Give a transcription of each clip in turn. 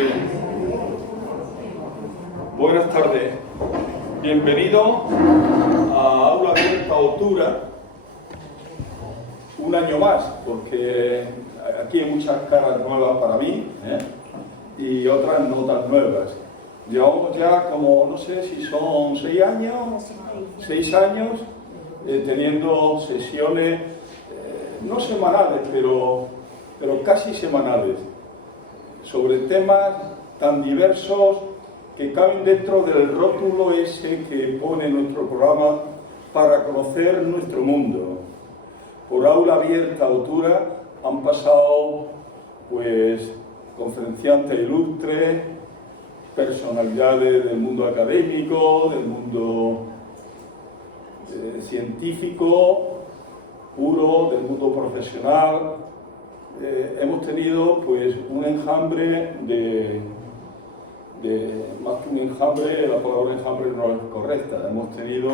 Bien. Buenas tardes. Bienvenido a Aula Abierta Otura. Un año más, porque aquí hay muchas caras nuevas para mí, y otras no tan nuevas. Llevamos ya como, no sé si son 6 años, teniendo sesiones, no semanales, pero casi semanales, sobre temas tan diversos que caben dentro del rótulo ese que pone nuestro programa para conocer nuestro mundo. Por Aula Abierta Otura han pasado, pues, conferenciantes ilustres, personalidades del mundo académico, del mundo científico puro, del mundo profesional. Hemos tenido, pues, un enjambre más que un enjambre, la palabra enjambre no es correcta. Hemos tenido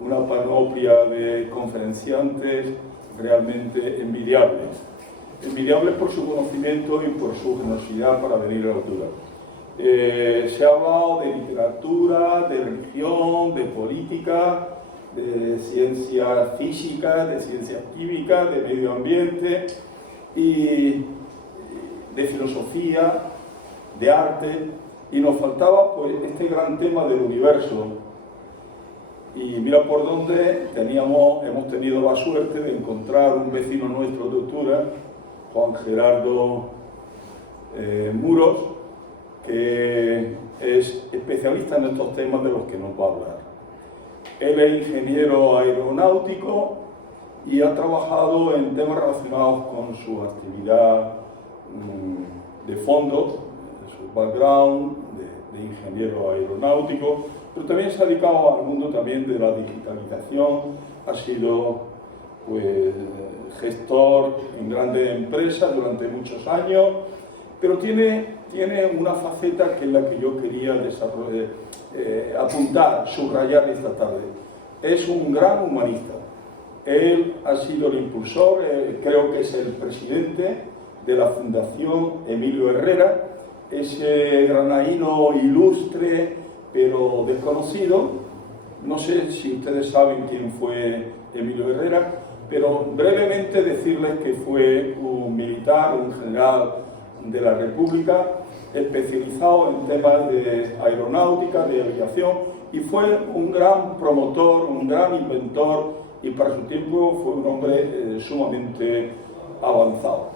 una panoplia de conferenciantes realmente envidiables. Envidiables por su conocimiento y por su generosidad para venir a la altura. Se ha hablado de literatura, de religión, de política, de ciencias físicas, de ciencias químicas, de medio ambiente y de filosofía, de arte, y nos faltaba, pues, este gran tema del universo. Y mira por dónde hemos tenido la suerte de encontrar un vecino nuestro de Otura, Juan Gerardo Muros, que es especialista en estos temas de los que nos va a hablar. Él es ingeniero aeronáutico y ha trabajado en temas relacionados con su actividad de fondo, su background de ingeniero aeronáutico, pero también se ha dedicado al mundo también de la digitalización, ha sido, pues, gestor en grandes empresas durante muchos años, pero tiene una faceta que es la que yo quería apuntar, subrayar esta tarde. Es un gran humanista. Él ha sido el impulsor, creo que es el presidente de la Fundación Emilio Herrera, ese granaíno ilustre pero desconocido. No sé si ustedes saben quién fue Emilio Herrera, pero brevemente decirles que fue un militar, un general de la República, especializado en temas de aeronáutica, de aviación, y fue un gran promotor, un gran inventor, y para su tiempo fue un hombre sumamente avanzado.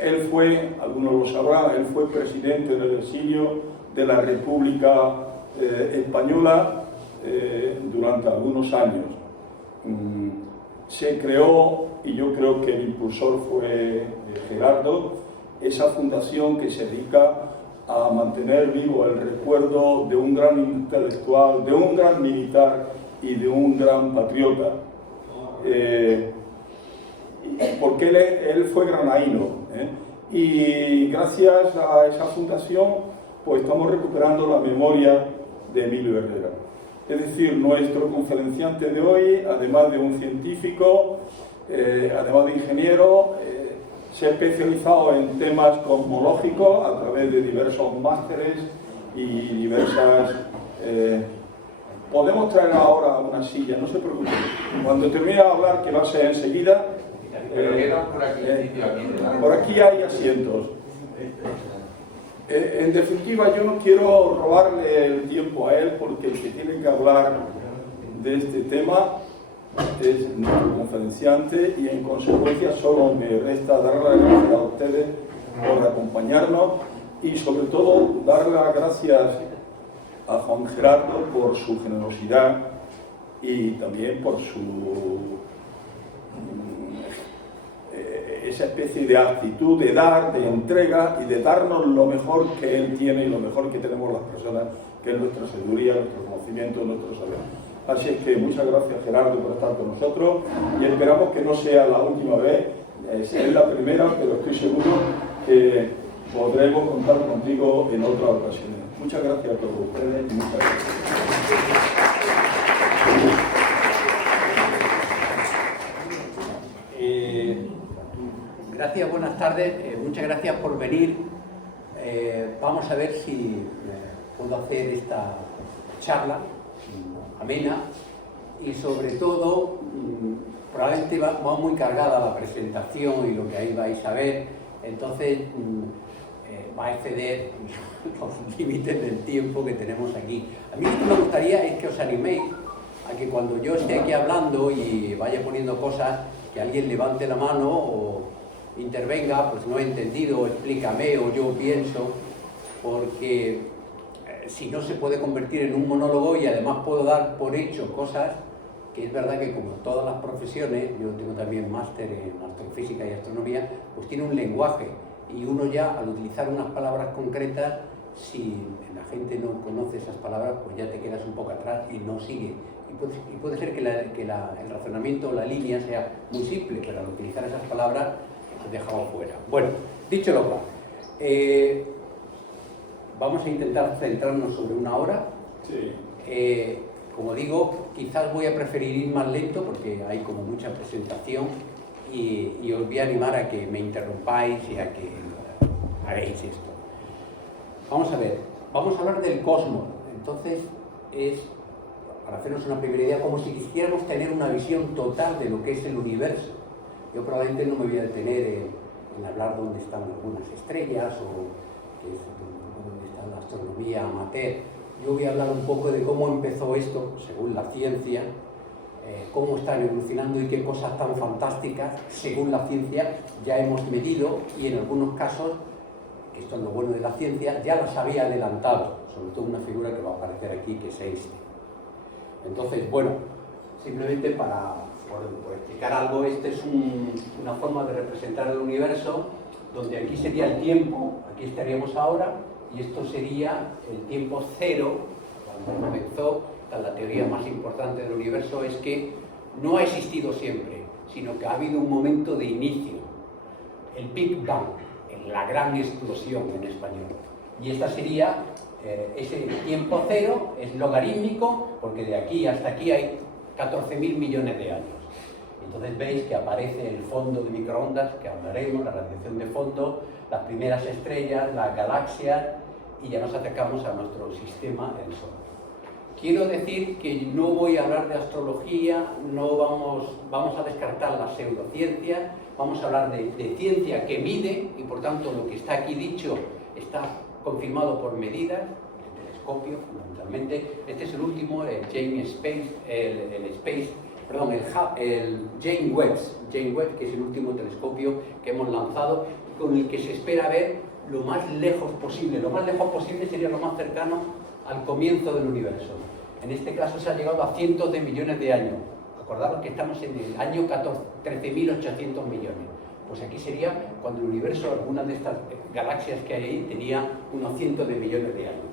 Él fue, algunos lo sabrán, él fue presidente en el exilio de la República Española durante algunos años. Se creó, y yo creo que el impulsor fue Gerardo, esa fundación que se dedica a mantener vivo el recuerdo de un gran intelectual, de un gran militar y de un gran patriota. Porque él fue granaíno, y gracias a esa fundación, pues, estamos recuperando la memoria de Emilio Herrera. Es decir, nuestro conferenciante de hoy, además de un científico, además de ingeniero, se ha especializado en temas cosmológicos a través de diversos másteres y diversas... podemos traer ahora una silla, no se preocupen. Cuando termine de hablar, que va a ser enseguida, por aquí hay asientos. En definitiva, yo no quiero robarle el tiempo a él, porque el que tiene que hablar de este tema es nuestro conferenciante, y en consecuencia solo me resta darle las gracias a ustedes por acompañarnos, y sobre todo darle las gracias a Juan Gerardo por su generosidad y también por esa especie de actitud de dar, de entrega y de darnos lo mejor que él tiene y lo mejor que tenemos las personas, que es nuestra sabiduría, nuestro conocimiento, nuestro saber. Así es que muchas gracias, Gerardo, por estar con nosotros, y esperamos que no sea la última vez, es la primera, pero estoy seguro que podremos contar contigo en otras ocasiones. Muchas gracias a todos ustedes y muchas gracias. Gracias, buenas tardes. Muchas gracias por venir vamos a ver si puedo hacer esta charla amena y sobre todo probablemente va muy cargada la presentación y lo que ahí vais a ver, entonces va a exceder los límites del tiempo que tenemos aquí. A mí lo que me gustaría es que os animéis a que cuando yo esté aquí hablando y vaya poniendo cosas, que alguien levante la mano o intervenga, pues no he entendido, explícame, o yo pienso, porque si no se puede convertir en un monólogo y además puedo dar por hecho cosas que es verdad que como todas las profesiones, yo tengo también máster en astrofísica y astronomía, pues tiene un lenguaje y uno ya al utilizar unas palabras concretas, si la gente no conoce esas palabras, pues ya te quedas un poco atrás y no sigue. Y puede ser que el razonamiento o la línea sea muy simple, pero al utilizar esas palabras has dejado fuera. Bueno, dicho lo cual, vamos a intentar centrarnos sobre una hora. Sí. Como digo, quizás voy a preferir ir más lento porque hay como mucha presentación y os voy a animar a que me interrumpáis y a que hagáis esto. Vamos a ver, vamos a hablar del cosmos. Entonces, para hacernos una primera idea, como si quisiéramos tener una visión total de lo que es el universo. Yo probablemente no me voy a detener en hablar dónde están algunas estrellas o dónde está la astronomía amateur. Yo voy a hablar un poco de cómo empezó esto, según la ciencia, cómo están evolucionando y qué cosas tan fantásticas, según la ciencia, ya hemos medido y en algunos casos, que esto es lo bueno de la ciencia, ya las había adelantado, sobre todo una figura que va a aparecer aquí, que es Einstein. Entonces, bueno, simplemente por explicar algo, esta es una forma de representar el universo, donde aquí sería el tiempo, aquí estaríamos ahora, y esto sería el tiempo cero, cuando comenzó. La teoría más importante del universo es que no ha existido siempre, sino que ha habido un momento de inicio, el Big Bang, la gran explosión en español. Y esta sería, ese tiempo cero es logarítmico, porque de aquí hasta aquí hay 14.000 millones de años. Entonces veis que aparece el fondo de microondas, que hablaremos, la radiación de fondo, las primeras estrellas, las galaxias, y ya nos acercamos a nuestro sistema, el Sol. Quiero decir que no voy a hablar de astrología, no vamos a descartar las pseudociencias, vamos a hablar de ciencia que mide, y por tanto lo que está aquí dicho está confirmado por medidas, el telescopio fundamentalmente. Este es el último, el James Webb, que es el último telescopio que hemos lanzado, con el que se espera ver lo más lejos posible. Lo más lejos posible sería lo más cercano al comienzo del universo. En este caso se ha llegado a cientos de millones de años. Acordaros que estamos en el año 13.800 millones. Pues aquí sería cuando el universo, algunas de estas galaxias que hay ahí, tenía unos cientos de millones de años.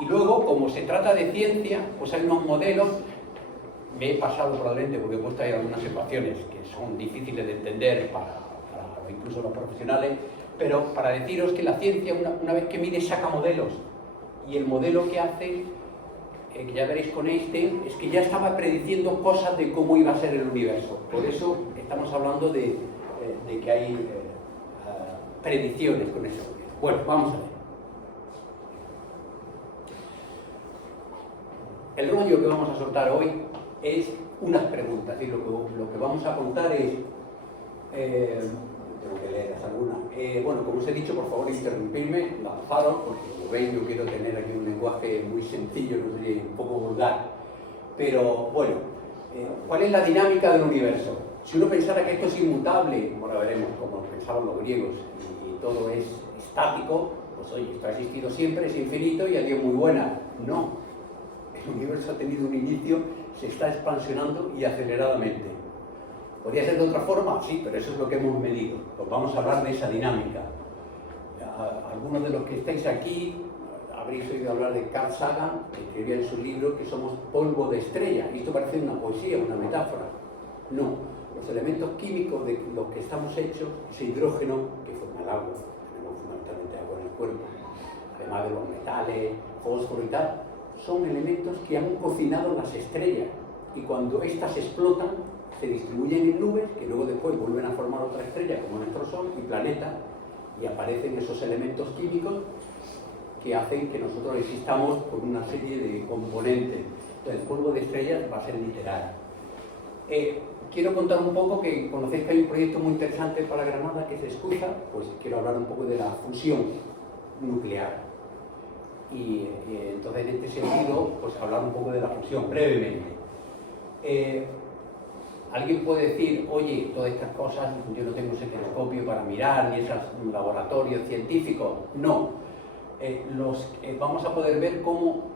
Y luego, como se trata de ciencia, pues hay unos modelos. Me he pasado probablemente porque he puesto ahí algunas ecuaciones que son difíciles de entender para incluso los profesionales, pero para deciros que la ciencia, una vez que mide, saca modelos, y el modelo que hace, que ya veréis con Einstein, es que ya estaba prediciendo cosas de cómo iba a ser el universo. Por eso estamos hablando de que hay predicciones con eso. Bueno, vamos a ver. El rollo que vamos a soltar hoy es unas preguntas, y lo que vamos a contar es... tengo que leer algunas. Bueno, como os he dicho, por favor interrumpirme, lanzaros, porque como veis yo quiero tener aquí un lenguaje muy sencillo, no sé, un poco vulgar. Pero bueno, ¿cuál es la dinámica del universo? Si uno pensara que esto es inmutable, ahora veremos como pensaban los griegos, y todo es estático, pues oye, esto ha existido siempre, es infinito y alguien muy buena. No, el universo ha tenido un inicio, se está expansionando y aceleradamente. ¿Podría ser de otra forma? Sí, pero eso es lo que hemos medido. Pues vamos a hablar de esa dinámica. Algunos de los que estáis aquí habréis oído hablar de Carl Sagan, que escribía en su libro que somos polvo de estrella. Y esto parece una poesía, una metáfora. No, los elementos químicos de los que estamos hechos, ese hidrógeno que forma el agua, tenemos fundamentalmente agua en el cuerpo, además de los metales, fósforo y tal, son elementos que han cocinado las estrellas. Y cuando éstas explotan, se distribuyen en nubes que luego después vuelven a formar otra estrella como nuestro Sol y planetas, y aparecen esos elementos químicos que hacen que nosotros existamos por una serie de componentes. Entonces, el polvo de estrellas va a ser literal. Quiero contar un poco que conocéis que hay un proyecto muy interesante para Granada que es Escuza, pues quiero hablar un poco de la fusión nuclear. Y entonces, en este sentido, pues hablar un poco de la fusión, brevemente. Alguien puede decir, oye, todas estas cosas, yo no tengo ese telescopio para mirar, ni esos laboratorios científicos. No. Vamos a poder ver cómo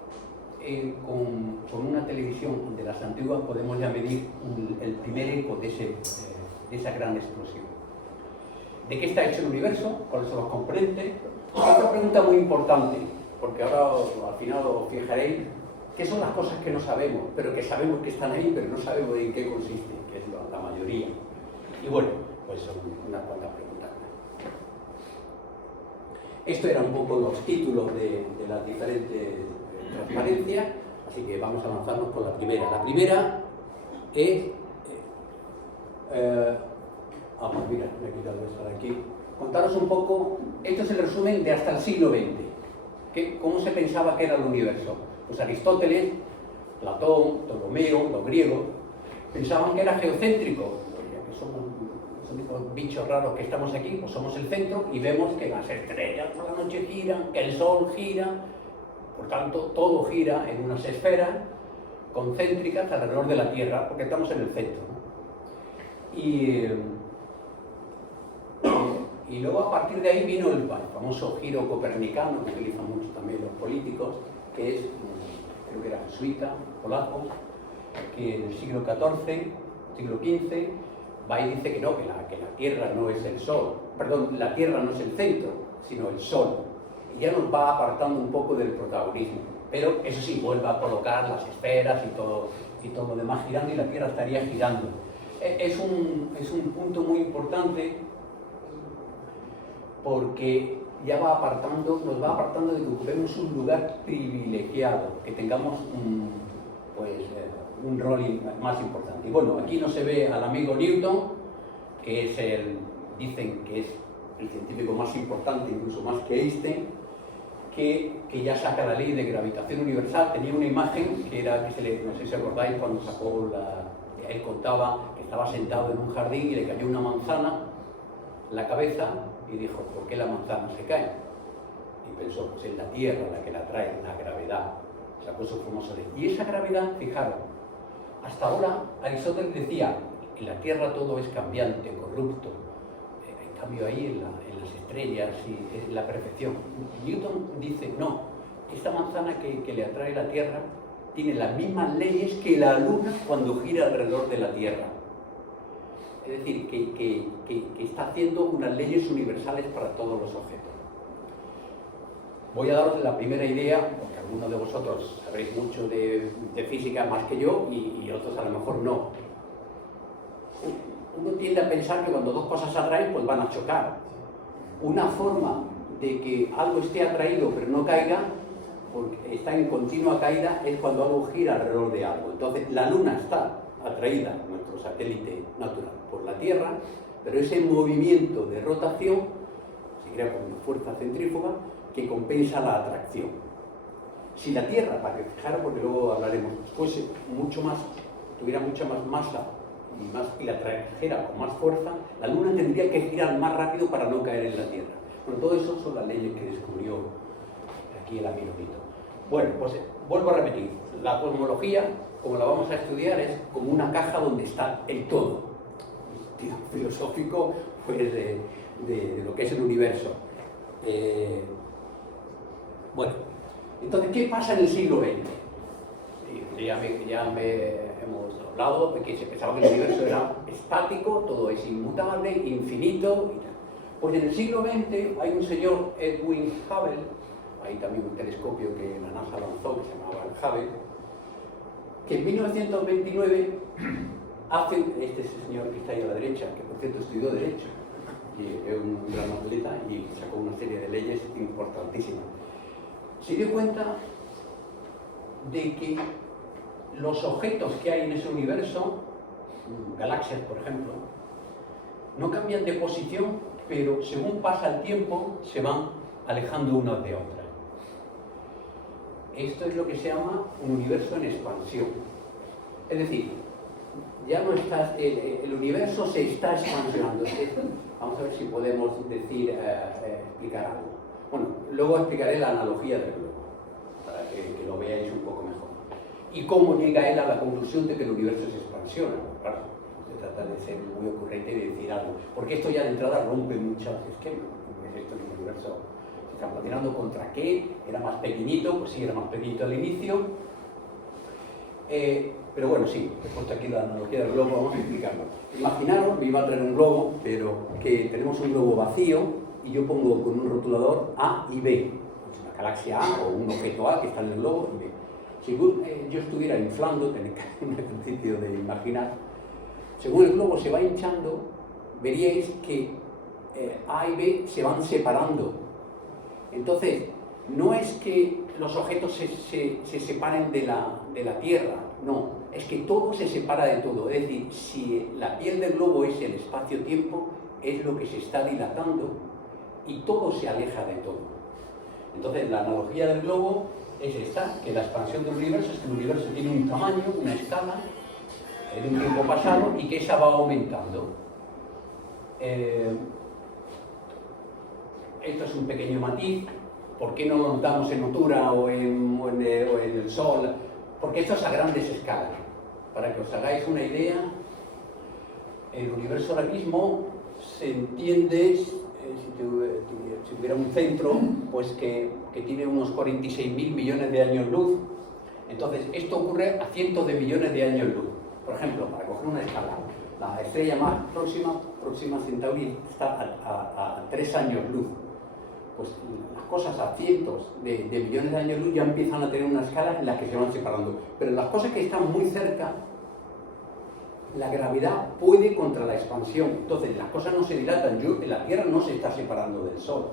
con una televisión de las antiguas podemos ya medir el primer eco de esa gran explosión. ¿De qué está hecho el universo? ¿Cuáles son los componentes? Otra pregunta muy importante, porque ahora al final os fijaréis qué son las cosas que no sabemos, pero que sabemos que están ahí, pero no sabemos en qué consisten, que es la mayoría. Y bueno, pues son unas cuantas preguntas. Esto eran un poco los títulos de las diferentes transparencias, así que vamos a avanzarnos con la primera. La primera es... pues mira, me he quitado esto de aquí. Contaros un poco, esto es el resumen de hasta el siglo XX. ¿Cómo se pensaba que era el universo? Pues Aristóteles, Platón, Ptolomeo, los griegos, pensaban que era geocéntrico, ya que somos los únicos bichos raros que estamos aquí, pues somos el centro y vemos que las estrellas por la noche giran, que el sol gira, por tanto todo gira en unas esferas concéntricas alrededor de la Tierra, porque estamos en el centro, ¿no? Y luego a partir de ahí vino el famoso giro copernicano, que utilizan mucho también los políticos, que es, creo que era jesuita, polaco, que en el siglo XIV, siglo XV, va y dice que no, que la Tierra no es el Sol, perdón, la Tierra no es el centro, sino el Sol. Y ya nos va apartando un poco del protagonismo. Pero eso sí, vuelve a colocar las esferas y todo lo demás girando y la Tierra estaría girando. Es un punto muy importante porque ya nos va apartando de que ocupemos un lugar privilegiado, que tengamos un rol más importante. Y bueno, aquí no se ve al amigo Newton, que es dicen que es el científico más importante, incluso más que Einstein, que ya saca la ley de gravitación universal. Tenía una imagen que era, no sé si acordáis, cuando sacó él contaba que estaba sentado en un jardín y le cayó una manzana en la cabeza y dijo, ¿por qué la manzana se cae? Y pensó, pues es la Tierra la que la trae, la gravedad. Sacó su famosa ley. Y esa gravedad, fijaros, hasta ahora Aristóteles decía, en la Tierra todo es cambiante, corrupto. En cambio ahí en las estrellas y en la perfección. Newton dice, no, esta manzana que le atrae la Tierra tiene las mismas leyes que la Luna cuando gira alrededor de la Tierra. Es decir, que está haciendo unas leyes universales para todos los objetos. Voy a daros la primera idea, porque algunos de vosotros sabréis mucho de física más que yo y otros a lo mejor no. Uno tiende a pensar que cuando dos cosas se atraen, pues van a chocar. Una forma de que algo esté atraído pero no caiga, porque está en continua caída, es cuando algo gira alrededor de algo. Entonces, la Luna está atraída, nuestro satélite natural, por la Tierra, pero ese movimiento de rotación se crea por una fuerza centrífuga que compensa la atracción. Si la Tierra, para que fijaros, porque luego hablaremos, fuese tuviera mucha más masa y la trajera con más fuerza, la Luna tendría que girar más rápido para no caer en la Tierra. Bueno, todo eso son las leyes que descubrió aquí el amigo Newton. Bueno, pues vuelvo a repetir, la cosmología, como la vamos a estudiar, es como una caja donde está el todo. El filosófico, pues, de lo que es el universo. Bueno, entonces, ¿qué pasa en el siglo XX? Ya hemos hablado de que se pensaba que el universo era estático, todo es inmutable, infinito y tal. Pues en el siglo XX hay un señor, Edwin Hubble, hay también un telescopio que la NASA lanzó que se llamaba el Hubble, que en 1929 hace, este es el señor que está ahí a la derecha, que por cierto estudió Derecho, y es un gran atleta y sacó una serie de leyes importantísimas. Se dio cuenta de que los objetos que hay en ese universo, galaxias por ejemplo, no cambian de posición, pero según pasa el tiempo se van alejando unas de otras. Esto es lo que se llama un universo en expansión. Es decir, ya no estás, el universo se está expansionando. Vamos a ver si podemos decir, explicar algo. Bueno, luego explicaré la analogía del globo, para que lo veáis un poco mejor. Y cómo llega él a la conclusión de que el universo se expansiona. Claro, se trata de ser muy ocurrente y de decir algo. Porque esto ya de entrada rompe muchos esquemas. Esto es un universo se está patinando contra qué, era más pequeñito, pues sí, era más pequeñito al inicio. Pero bueno, sí, he puesto aquí la analogía del globo, vamos a explicarlo. Imaginaros, me iba a traer un globo, pero que tenemos un globo vacío y yo pongo con un rotulador A y B, pues una galaxia A o un objeto A que está en el globo y B. Si yo estuviera inflando, tenéis que hacer un ejercicio de imaginar, según el globo se va hinchando, veríais que A y B se van separando. Entonces, no es que los objetos se separen de la Tierra, no, es que todo se separa de todo. Es decir, si la piel del globo es el espacio-tiempo, es lo que se está dilatando y todo se aleja de todo. Entonces, la analogía del globo es esta, que la expansión del universo es que el universo tiene un tamaño, una escala, en un tiempo pasado, y que esa va aumentando. Esto es un pequeño matiz. ¿Por qué no lo notamos en Otura o en el Sol? Porque esto es a grandes escalas. Para que os hagáis una idea, el universo ahora mismo se entiende, si tuviera un centro, pues que tiene unos 46.000 millones de años luz. Entonces, esto ocurre a cientos de millones de años luz. Por ejemplo, para coger una escala, la estrella más próxima, Próxima Centauri, está a 3 años luz. Pues las cosas a cientos de millones de años luz ya empiezan a tener una escala en la que se van separando. Pero las cosas que están muy cerca, la gravedad puede contra la expansión. Entonces las cosas no se dilatan. La Tierra no se está separando del Sol.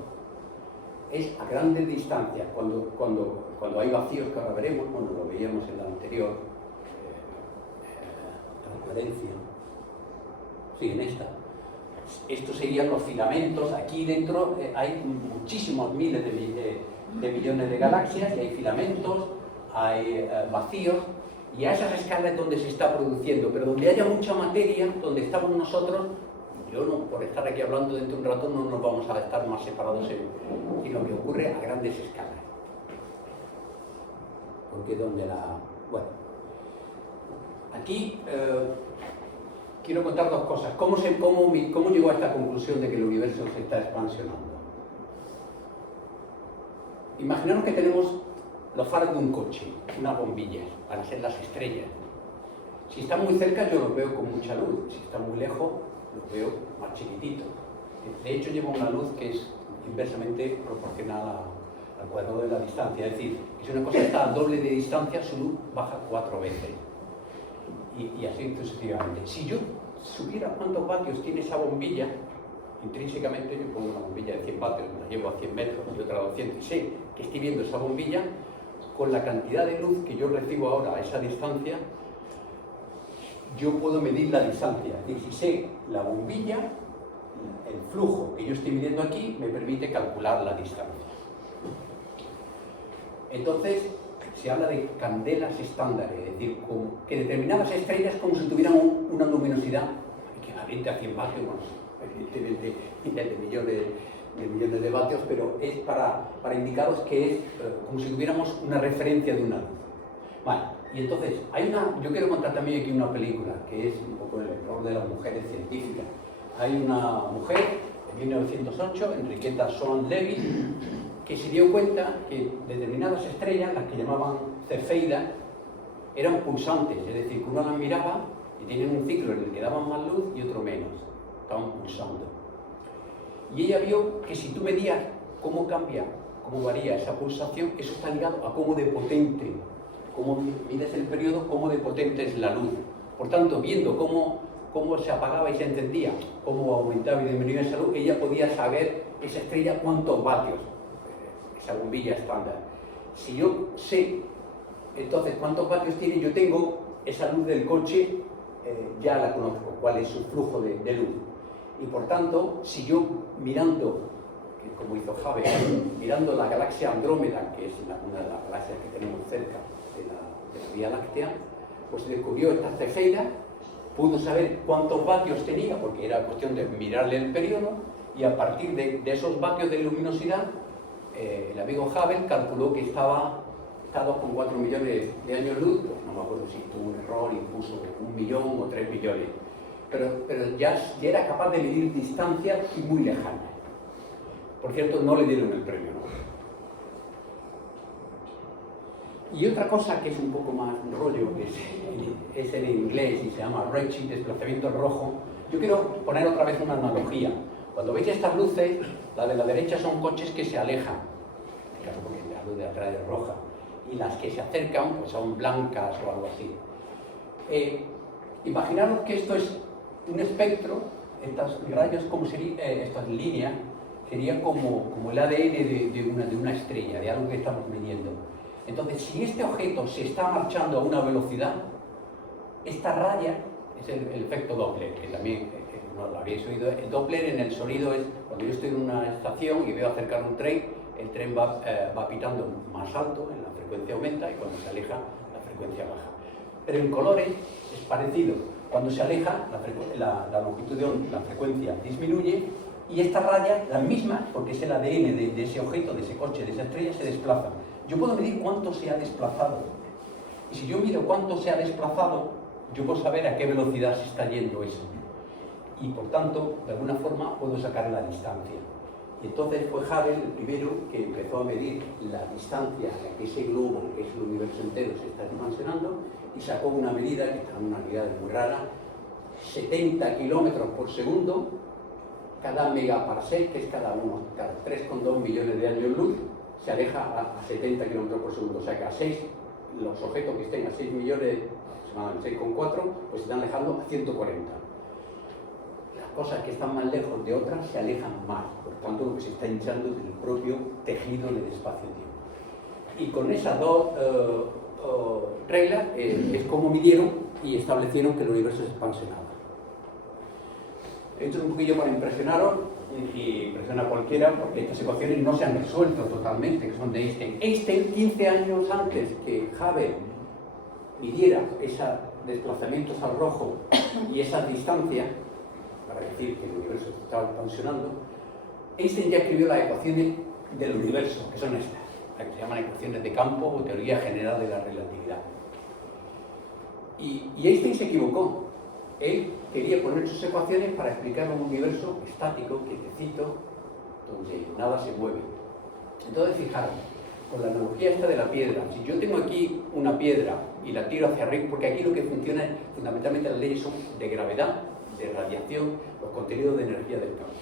Es a grandes distancias. Cuando hay vacíos, que ahora veremos, bueno, lo veíamos en la anterior transparencia. Sí, en esta. Estos serían los filamentos. Aquí dentro hay muchísimos miles de millones de galaxias y hay filamentos, hay vacíos, y a esas escalas es donde se está produciendo. Pero donde haya mucha materia, donde estamos nosotros, yo no, por estar aquí hablando dentro de un rato, no nos vamos a estar más separados, sino que ocurre a grandes escalas. Porque donde la... Bueno, aquí... quiero contar dos cosas. ¿Cómo llegó a esta conclusión de que el universo se está expansionando? Imaginaros que tenemos los faros de un coche, unas bombillas, para ser las estrellas. Si están muy cerca yo los veo con mucha luz, si están muy lejos los veo más chiquititos. De hecho lleva una luz que es inversamente proporcional al cuadrado de la distancia. Es decir, si una cosa está al doble de distancia, su luz baja 4 veces. Y así sucesivamente. Si yo supiera cuántos vatios tiene esa bombilla, intrínsecamente yo pongo una bombilla de 100 vatios, la llevo a 100 metros y otra a 200 y sé que estoy viendo esa bombilla, con la cantidad de luz que yo recibo ahora a esa distancia, yo puedo medir la distancia. Es decir, si sé la bombilla, el flujo que yo estoy midiendo aquí me permite calcular la distancia. Entonces, se habla de candelas estándares, es decir, que determinadas estrellas como si tuvieran una luminosidad equivalente a 100 vatios, bueno, evidentemente de millones de vatios, pero es para indicaros que es como si tuviéramos una referencia de una luz. Vale, y entonces, yo quiero contar también aquí una película, que es un poco el error de las mujeres científicas. Hay una mujer, en 1908, Enriqueta Swan-Levy, que se dio cuenta que determinadas estrellas, las que llamaban cefeidas, eran pulsantes, es decir, que uno las miraba y tenían un ciclo en el que daban más luz y otro menos, estaban pulsando. Y ella vio que si tú medías cómo cambia, cómo varía esa pulsación, eso está ligado a cómo de potente, cómo mides el periodo, cómo de potente es la luz. Por tanto, viendo cómo se apagaba y se encendía, cómo aumentaba y disminuía esa luz, ella podía saber esa estrella cuántos vatios, esa bombilla estándar. Si yo sé entonces cuántos vatios tiene, yo tengo esa luz del coche, ya la conozco, cuál es su flujo de luz. Y por tanto, si yo mirando, como hizo Hubble, mirando la galaxia Andrómeda, que es una de las galaxias que tenemos cerca de la Vía Láctea, pues descubrió esta cefeida, pudo saber cuántos vatios tenía, porque era cuestión de mirarle el período, y a partir de esos vatios de luminosidad, el amigo Hubble calculó que estaba 2,4 millones de años luz, pues no me acuerdo si tuvo un error y puso 1 millón o 3 millones, pero ya era capaz de medir distancias y muy lejanas. Por cierto, no le dieron el premio Nobel. Y otra cosa que es un poco más rollo, que es en inglés y se llama redshift, desplazamiento rojo. Yo quiero poner otra vez una analogía. Cuando veis estas luces, la de la derecha son coches que se alejan, claro, porque la luz de atrás es roja, y las que se acercan pues son blancas o algo así. Imaginaros que esto es un espectro, estos rayos, como sería, estas líneas, sería como el ADN de una estrella, de algo que estamos midiendo. Entonces, si este objeto se está marchando a una velocidad, esta raya es el efecto Doppler, que también no lo habéis oído. El Doppler en el sonido es cuando yo estoy en una estación y veo acercar un tren, el tren va pitando más alto, en la frecuencia aumenta, y cuando se aleja, la frecuencia baja. Pero en colores es parecido. Cuando se aleja, la longitud de onda, la frecuencia disminuye, y esta raya, la misma, porque es el ADN de ese objeto, de ese coche, de esa estrella, se desplaza. Yo puedo medir cuánto se ha desplazado. Y si yo mido cuánto se ha desplazado, yo puedo saber a qué velocidad se está yendo eso. Y por tanto, de alguna forma, puedo sacar la distancia. Y entonces fue Hubble el primero que empezó a medir la distancia a la que ese globo, que es el universo entero, se está expansionando, y sacó una medida, que está en una unidad muy rara, 70 kilómetros por segundo, cada megaparsec, que es cada 3,2 millones de años luz, se aleja a 70 kilómetros por segundo. O sea que a 6, los objetos que estén a 6 millones, aproximadamente 6,4, pues se están alejando a 140. Las cosas que están más lejos de otras se alejan más, por tanto lo que se está hinchando es el propio tejido del espacio-tiempo. Y con esas dos reglas es como midieron y establecieron que el universo se expansionaba. Esto es un poquillo para impresionaros y impresiona a cualquiera, porque estas ecuaciones no se han resuelto totalmente, que son de Einstein. Einstein, 15 años antes que Hubble midiera esos desplazamientos al rojo y esa distancia, para decir que el universo se estaba expansionando, Einstein ya escribió las ecuaciones del universo, que son estas, las que se llaman ecuaciones de campo o teoría general de la relatividad. Y Einstein se equivocó. Él quería poner sus ecuaciones para explicar un universo estático, quietecito, donde nada se mueve. Entonces, fijaros, con la analogía esta de la piedra, si yo tengo aquí una piedra y la tiro hacia arriba, porque aquí lo que funciona es, fundamentalmente las leyes son de gravedad, de radiación, los contenidos de energía del campo.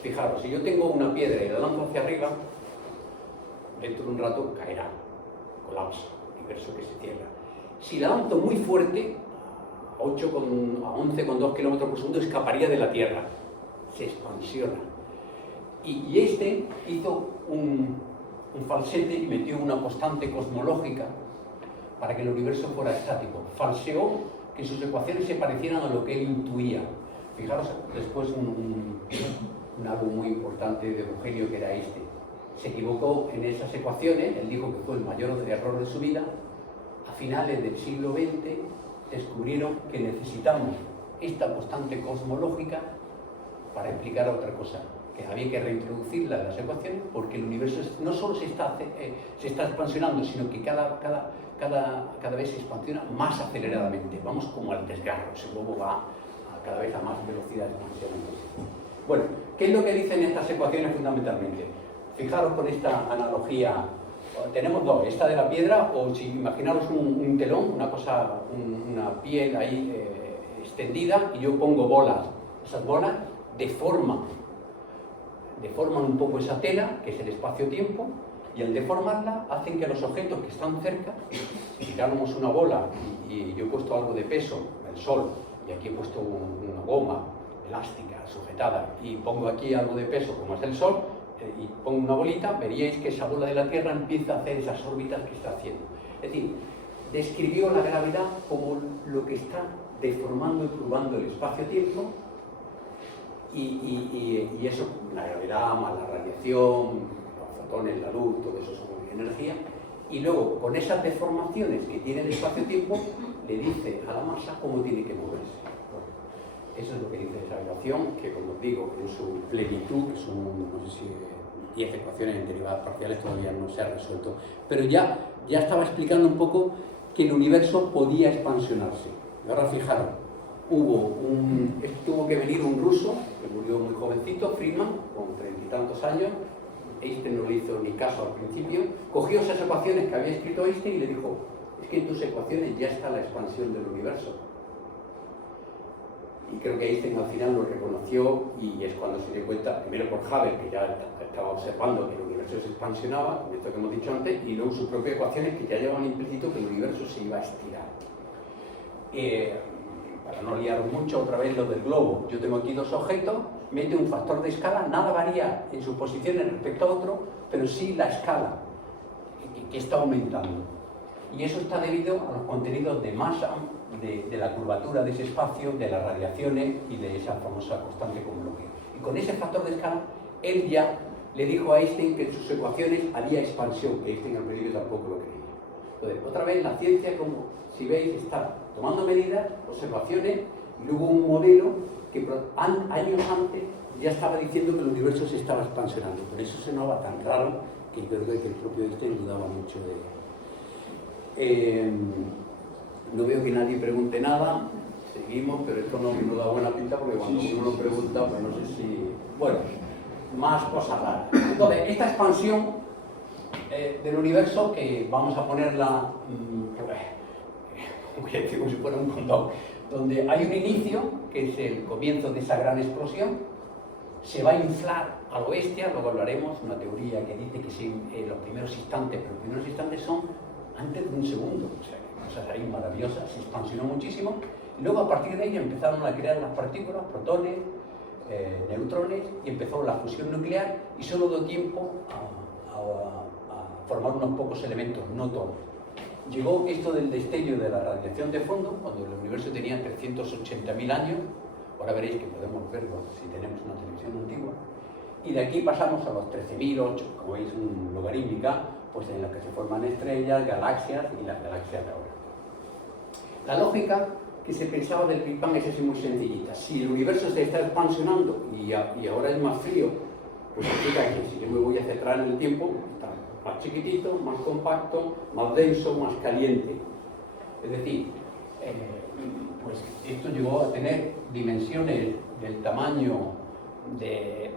Fijaros, si yo tengo una piedra y la lanzo hacia arriba, dentro de un rato caerá, colapsa, universo que se cierra. Si la lanzo muy fuerte, a 11,2 kilómetros por segundo, escaparía de la Tierra, se expansiona. Y este hizo un falsete y metió una constante cosmológica para que el universo fuera estático. Falseó que sus ecuaciones se parecieran a lo que él intuía. Fijaros después algo muy importante de un genio que era este. Se equivocó en esas ecuaciones, él dijo que fue el mayor error de su vida. A finales del siglo XX descubrieron que necesitamos esta constante cosmológica para explicar otra cosa, que había que reintroducirla en las ecuaciones, porque el universo no solo se está expansionando, sino que cada vez se expansiona más aceleradamente. Vamos como al desgarro, ese globo va cada vez a más velocidad de expansión. Bueno, ¿qué es lo que dicen estas ecuaciones fundamentalmente? Fijaros con esta analogía. Tenemos dos, esta de la piedra, o si imaginaros un telón, una piel ahí extendida, y yo pongo bolas. Esas bolas deforman un poco esa tela, que es el espacio-tiempo, y al deformarla hacen que los objetos que están cerca, si quitáramos una bola y yo he puesto algo de peso, el sol, y aquí he puesto una goma elástica sujetada, y pongo aquí algo de peso como es el sol, y pongo una bolita, veríais que esa bola de la Tierra empieza a hacer esas órbitas que está haciendo. Es decir, describió la gravedad como lo que está deformando y curvando el espacio-tiempo, Y eso, la gravedad, más la radiación, los fotones, la luz, todo eso son energía. Y luego, con esas deformaciones que tiene el espacio-tiempo, le dice a la masa cómo tiene que moverse. Bueno, eso es lo que dice esa ecuación, que como os digo, en su plenitud, que son, no sé si 10 ecuaciones en derivadas parciales, todavía no se ha resuelto. Pero ya estaba explicando un poco que el universo podía expansionarse. Y ahora fijaros, tuvo que venir un ruso, que murió muy jovencito, Friedman, con 30 y tantos años. Einstein no le hizo ni caso al principio, cogió esas ecuaciones que había escrito Einstein y le dijo, es que en tus ecuaciones ya está la expansión del universo. Y creo que Einstein al final lo reconoció y es cuando se dio cuenta, primero por Hubble, que ya estaba observando que el universo se expansionaba, con esto que hemos dicho antes, y luego sus propias ecuaciones que ya llevaban implícito que el universo se iba a estirar. Para no liaros mucho, otra vez lo del globo. Yo tengo aquí dos objetos, mete un factor de escala, nada varía en sus posiciones respecto a otro, pero sí la escala, que está aumentando. Y eso está debido a los contenidos de masa, de la curvatura de ese espacio, de las radiaciones y de esa famosa constante cosmológica. Y con ese factor de escala, él ya le dijo a Einstein que en sus ecuaciones había expansión, que Einstein al principio tampoco lo creía. Entonces, otra vez la ciencia, como si veis, está tomando medidas, observaciones, y luego un modelo que años antes ya estaba diciendo que el universo se estaba expansionando. Por eso se sonaba tan raro que yo creo que el propio Einstein dudaba mucho de... no veo que nadie pregunte nada, seguimos, pero esto no da buena pinta porque cuando uno lo pregunta, pues no sé si... Bueno, más cosas raras. Entonces, esta expansión del universo, que vamos a ponerla, como si fuera un condón, donde hay un inicio, que es el comienzo de esa gran explosión, se va a inflar a lo bestia, luego hablaremos, una teoría que dice que los primeros instantes, pero los primeros instantes son antes de un segundo, o sea, cosas ahí maravillosas, se expansionó muchísimo, y luego a partir de ahí empezaron a crear las partículas, protones, neutrones, y empezó la fusión nuclear, y solo dio tiempo a formar unos pocos elementos, no todos. Llegó esto del destello de la radiación de fondo, cuando el universo tenía 380.000 años, ahora veréis que podemos verlo si tenemos una televisión antigua, y de aquí pasamos a los 13.008, como veis, un logarítmica, pues en la que se forman estrellas, galaxias y las galaxias de ahora. La lógica que se pensaba del Big Bang es así muy sencillita. Si el universo se está expansionando y ahora es más frío, pues significa que si yo me voy a centrar en el tiempo, está más chiquitito, más compacto, más denso, más caliente. Es decir, pues esto llegó a tener dimensiones del tamaño de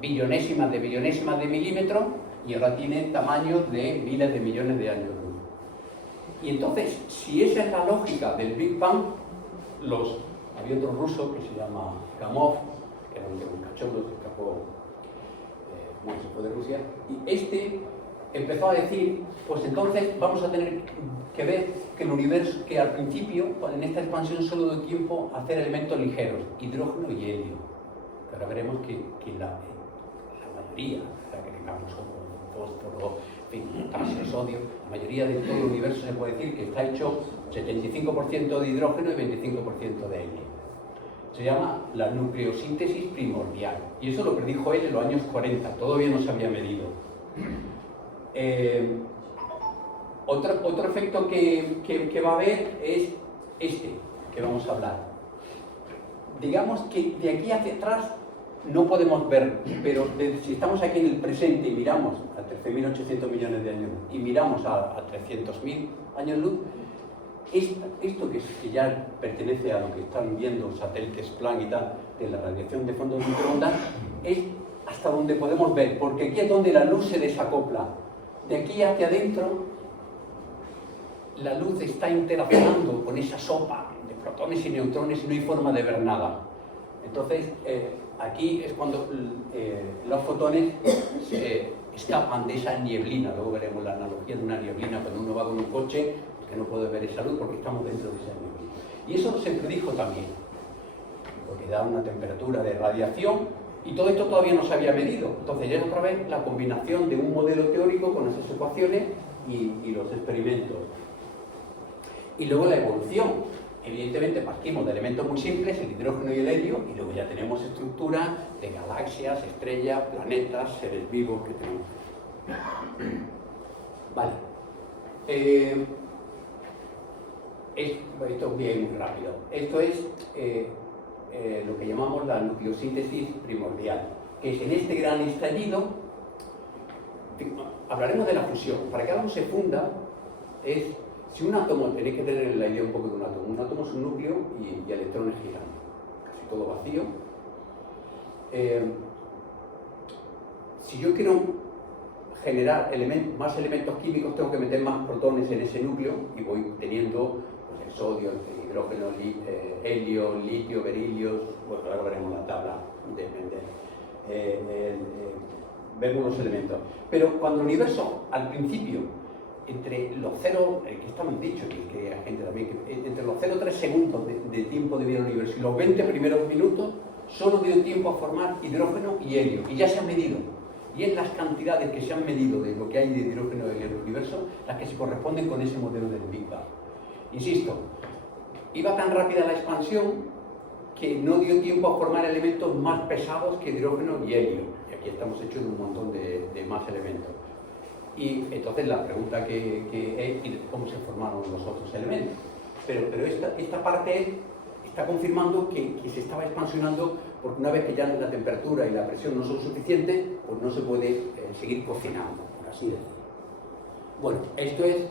billonésimas de milímetro, y ahora tiene tamaños de miles de millones de años luz. Y entonces, si esa es la lógica del Big Bang, había otro ruso que se llama Gamov, que era un cachondo, se escapó, bueno, se fue de Rusia, y este empezó a decir, pues entonces vamos a tener que ver que el universo, que al principio, en esta expansión solo dio tiempo a hacer elementos ligeros, hidrógeno y helio. Que ahora veremos que la mayoría, o sea, que tengamos fósforo, potasio, sodio, la mayoría de todo el universo se puede decir que está hecho 75% de hidrógeno y 25% de helio. Se llama la nucleosíntesis primordial, y eso lo predijo él en los años 40, todavía no se había medido. Otro efecto que va a haber es este, que vamos a hablar. Digamos que de aquí hacia atrás no podemos ver, pero si estamos aquí en el presente y miramos a 13.800 millones de años y miramos a 300.000 años luz, esto que ya pertenece a lo que están viendo satélites Planck y tal, de la radiación de fondo de microondas, es hasta donde podemos ver, porque aquí es donde la luz se desacopla. De aquí hacia adentro, la luz está interaccionando con esa sopa de protones y neutrones y no hay forma de ver nada. Entonces, aquí es cuando los fotones se escapan de esa nieblina. Luego veremos la analogía de una nieblina cuando uno va con un coche, que no puede ver esa luz porque estamos dentro de esa nieblina. Y eso se predijo también, porque da una temperatura de radiación, y todo esto todavía no se había medido. Entonces ya es otra vez la combinación de un modelo teórico con esas ecuaciones y los experimentos. Y luego la evolución. evidentemente partimos de elementos muy simples, el hidrógeno y el helio, y luego ya tenemos estructura de galaxias, estrellas, planetas, seres vivos que tenemos. Vale. Esto es bien rápido. Esto es lo que llamamos la nucleosíntesis primordial, que es en este gran estallido. Hablaremos de la fusión. Para que algo se funda, es si un átomo, tenéis que tener la idea un poco de un átomo es un núcleo y electrones girando, casi todo vacío. Si yo quiero generar más elementos químicos, tengo que meter más protones en ese núcleo y voy teniendo pues, el sodio, el hidrógeno, helio, litio, berilio. Bueno, ahora veremos la tabla de Mendel. Vemos los elementos. Pero cuando el universo, al principio, entre los 0, que está mal dicho, que hay gente también, entre los 0,3 segundos de tiempo de vida del universo y los 20 primeros minutos, solo dio tiempo a formar hidrógeno y helio, y ya se han medido. Y en las cantidades que se han medido de lo que hay de hidrógeno y helio en el universo, las que se corresponden con ese modelo del Big Bang. Insisto, iba tan rápida la expansión que no dio tiempo a formar elementos más pesados que hidrógeno y helio. Y aquí estamos hechos de un montón de más elementos. Y entonces la pregunta que es cómo se formaron los otros elementos. Pero esta parte está confirmando que se estaba expansionando, porque una vez que ya la temperatura y la presión no son suficientes, pues no se puede seguir cocinando, por así decirlo. Bueno, esto es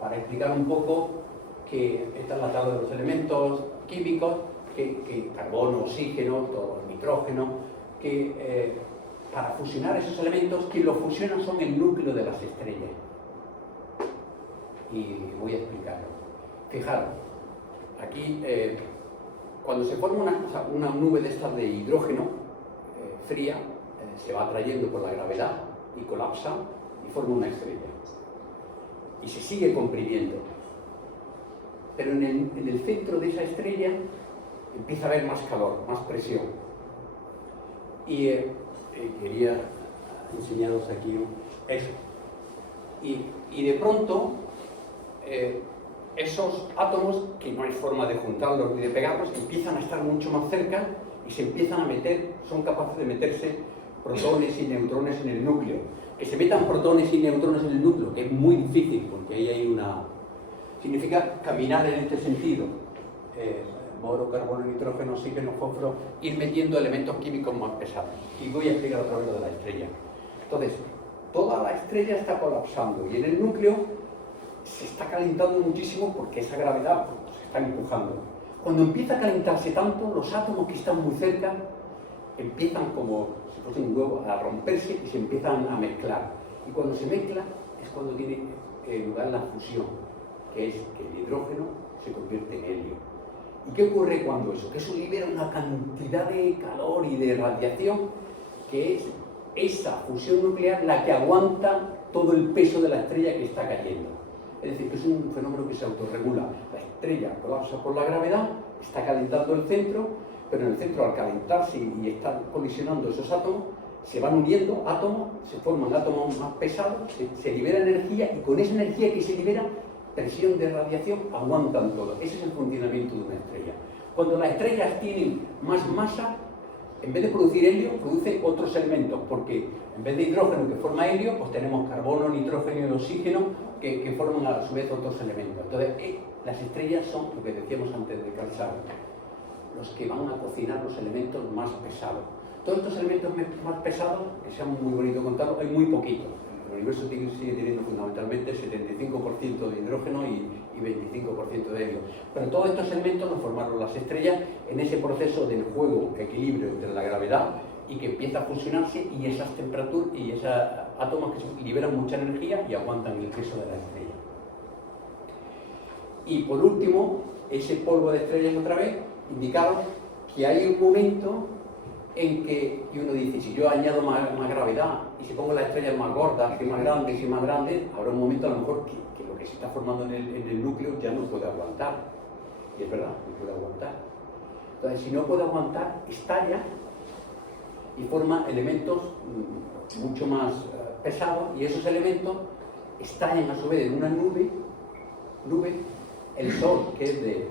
para explicar un poco que esta es la tabla de los elementos químicos, que carbono, oxígeno, todo el nitrógeno, que para fusionar esos elementos, quien los fusionan son el núcleo de las estrellas. Y voy a explicarlo. Fijaros, aquí cuando se forma una nube de estas de hidrógeno fría, se va atrayendo por la gravedad y colapsa y forma una estrella. Y se sigue comprimiendo. Pero en el centro de esa estrella empieza a haber más calor, más presión. Y quería enseñaros aquí eso. Y de pronto, esos átomos, que no hay forma de juntarlos ni de pegarlos, empiezan a estar mucho más cerca y se empiezan a meter, son capaces de meterse protones y neutrones en el núcleo. Que se metan protones y neutrones en el núcleo, que es muy difícil, porque ahí hay una... Significa caminar en este sentido. Boro, carbono, nitrógeno, oxígeno, fósforo, ir metiendo elementos químicos más pesados. Y voy a explicar otra vez lo de la estrella. Entonces, toda la estrella está colapsando y en el núcleo se está calentando muchísimo porque esa gravedad se está empujando. Cuando empieza a calentarse tanto, los átomos que están muy cerca empiezan como si fuese un huevo a romperse y se empiezan a mezclar. Y cuando se mezcla es cuando tiene lugar la fusión, que es que el hidrógeno se convierte en helio. ¿Y qué ocurre cuando eso? Que eso libera una cantidad de calor y de radiación, que es esa fusión nuclear la que aguanta todo el peso de la estrella que está cayendo. Es decir, que es un fenómeno que se autorregula. La estrella colapsa por la gravedad, está calentando el centro, pero en el centro, al calentarse y estar colisionando esos átomos, se van uniendo átomos, se forman átomos más pesados, se libera energía, y con esa energía que se libera, presión de radiación, aguantan todo. Ese es el funcionamiento de una estrella. Cuando las estrellas tienen más masa, en vez de producir helio, produce otros elementos, porque en vez de hidrógeno que forma helio, pues tenemos carbono, nitrógeno y oxígeno que forman a su vez otros elementos. Entonces, las estrellas son, lo que decíamos antes de Carl Sagan, los que van a cocinar los elementos más pesados. Todos estos elementos más pesados, que sean muy bonito contarlos, hay muy poquitos. El universo sigue teniendo fundamentalmente 75% de hidrógeno y 25% de helio. Pero todos estos elementos los formaron las estrellas en ese proceso del juego, equilibrio entre la gravedad y que empieza a fusionarse, y esas temperaturas y esos átomos que liberan mucha energía y aguantan el peso de la estrella. Y por último, ese polvo de estrellas otra vez indicaron que hay un momento en que, y uno dice, si yo añado más gravedad y si pongo las estrellas más gordas y más grandes, habrá un momento a lo mejor que lo que se está formando en el núcleo ya no puede aguantar. Y es verdad, no puede aguantar. Entonces, si no puede aguantar, estalla y forma elementos mucho más pesados, y esos elementos estallan a su vez en una nube el Sol, que es de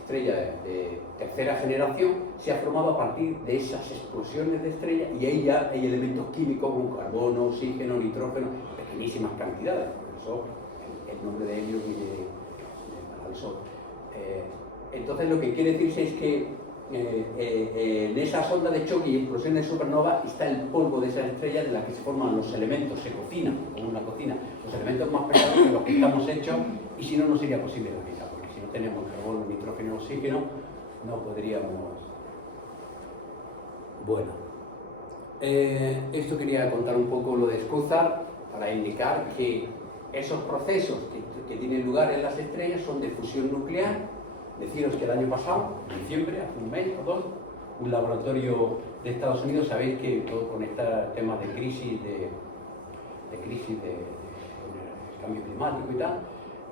estrella de tercera generación, se ha formado a partir de esas explosiones de estrellas, y ahí ya hay elementos químicos como carbono, oxígeno, nitrógeno, pequeñísimas cantidades. Por eso el nombre de helio viene del Sol. Entonces lo que quiere decirse es que en esas ondas de choque y explosiones de supernova está el polvo de esas estrellas de las que se forman los elementos, se cocinan, como una cocina, los elementos más pesados de los que estamos hechos, y si no, no sería posible la vida, porque si no tenemos carbono, nitrógeno, oxígeno, no podríamos... Bueno, esto quería contar un poco lo de Skuzar, para indicar que esos procesos que tienen lugar en las estrellas son de fusión nuclear. Deciros que el año pasado, en diciembre, hace un mes o dos, un laboratorio de Estados Unidos, sabéis que todo con estos temas de crisis, de cambio climático y tal,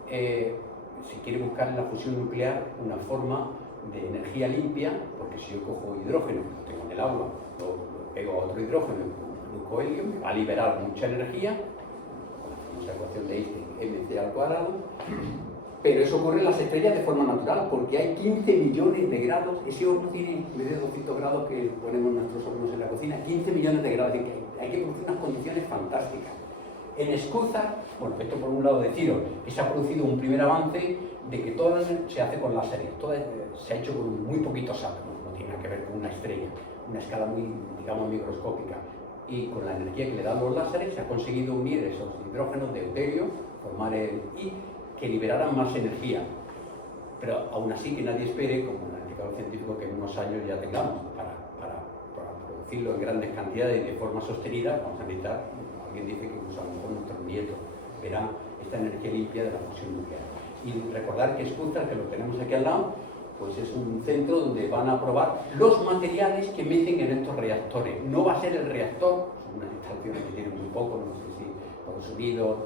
se quiere buscar en la fusión nuclear una forma de energía limpia, porque si yo cojo hidrógeno, lo tengo en el agua, lo pego a otro hidrógeno, produzco helio, me va a liberar mucha energía, con la famosa ecuación de Einstein, mc², pero eso ocurre en las estrellas de forma natural, porque hay 15 millones de grados, ese horno tiene, en vez de 200 grados que ponemos nuestros hornos en la cocina, 15 millones de grados, es decir, que hay que producir unas condiciones fantásticas. En Skuzar, bueno, esto por un lado deciros que se ha producido un primer avance de que todo se hace con láseres, todo se ha hecho con muy poquitos átomos, no tiene nada que ver con una estrella, una escala muy, digamos, microscópica, y con la energía que le dan los láseres se ha conseguido unir esos hidrógenos de deuterio, formar y que liberaran más energía, pero aún así que nadie espere, como en el indicador científico, que en unos años ya tengamos para producirlo en grandes cantidades y de forma sostenida. Vamos a necesitar, alguien dice que incluso a lo mejor nuestros nietos verán esta energía limpia de la fusión nuclear. Y recordar que Skuzar, que lo tenemos aquí al lado, pues es un centro donde van a probar los materiales que meten en estos reactores. No va a ser el reactor, son unas instalaciones que tienen muy poco, no sé si Estados Unidos,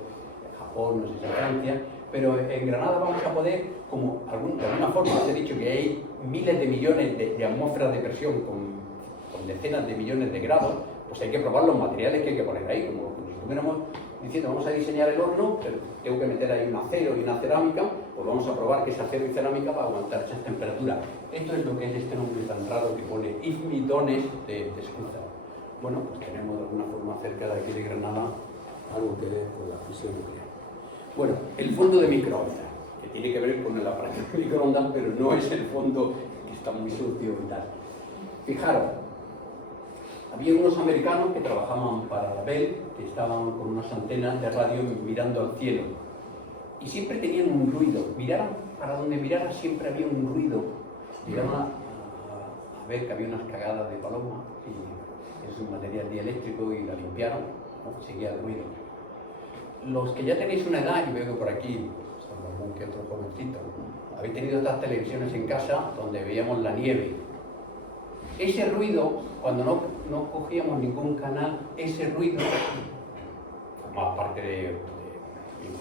Japón, no sé si Francia, pero en Granada vamos a poder, como de alguna forma os he dicho que hay miles de millones de atmósferas de presión con decenas de millones de grados, pues hay que probar los materiales que hay que poner ahí, como si estuviéramos diciendo vamos a diseñar el horno, pero tengo que meter ahí un acero y una cerámica, pues vamos a probar que ese acero y cerámica va a aguantar esas temperaturas. Esto es lo que es este nombre tan raro que pone Ifmidones de Skuzar. Bueno, pues tenemos de alguna forma cerca de aquí de Granada algo que ver con la fusión nuclear. Bueno, el fondo de microondas, que tiene que ver con el aparato de microondas, pero no es el fondo que está muy sucio y tal. Fijaros, había unos americanos que trabajaban para la Bell, que estaban con unas antenas de radio mirando al cielo, y siempre tenían un ruido. Miraran para donde miraran, siempre había un ruido. Llegaron a ver que había unas cagadas de paloma, y es un material dieléctrico, y la limpiaron, ¿no? Seguía el ruido. Los que ya tenéis una edad, y veo que por aquí, algún que otro jovencito, habéis tenido estas televisiones en casa donde veíamos la nieve. Ese ruido, cuando no cogíamos ningún canal, ese ruido formaba parte de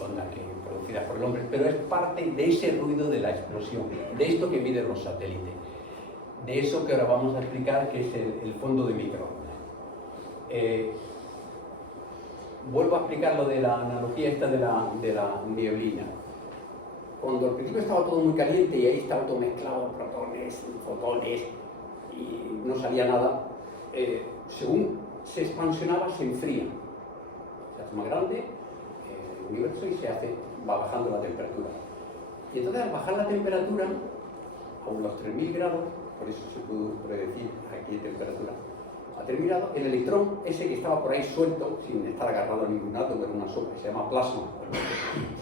ondas producidas por el hombre, pero es parte de ese ruido de la explosión, de esto que miden los satélites, de eso que ahora vamos a explicar, que es el fondo de microondas. Vuelvo a explicar lo de la analogía esta de la nieblina. Cuando al principio estaba todo muy caliente y ahí estaba todo mezclado, protones, fotones, y no salía nada, según se expansionaba se enfría, se hace más grande el universo y va bajando la temperatura. Y entonces al bajar la temperatura a unos 3000 grados, por eso se pudo predecir aquí temperatura, a 3000 grados, el electrón ese que estaba por ahí suelto, sin estar agarrado a ningún átomo, era una sombra, se llama plasma.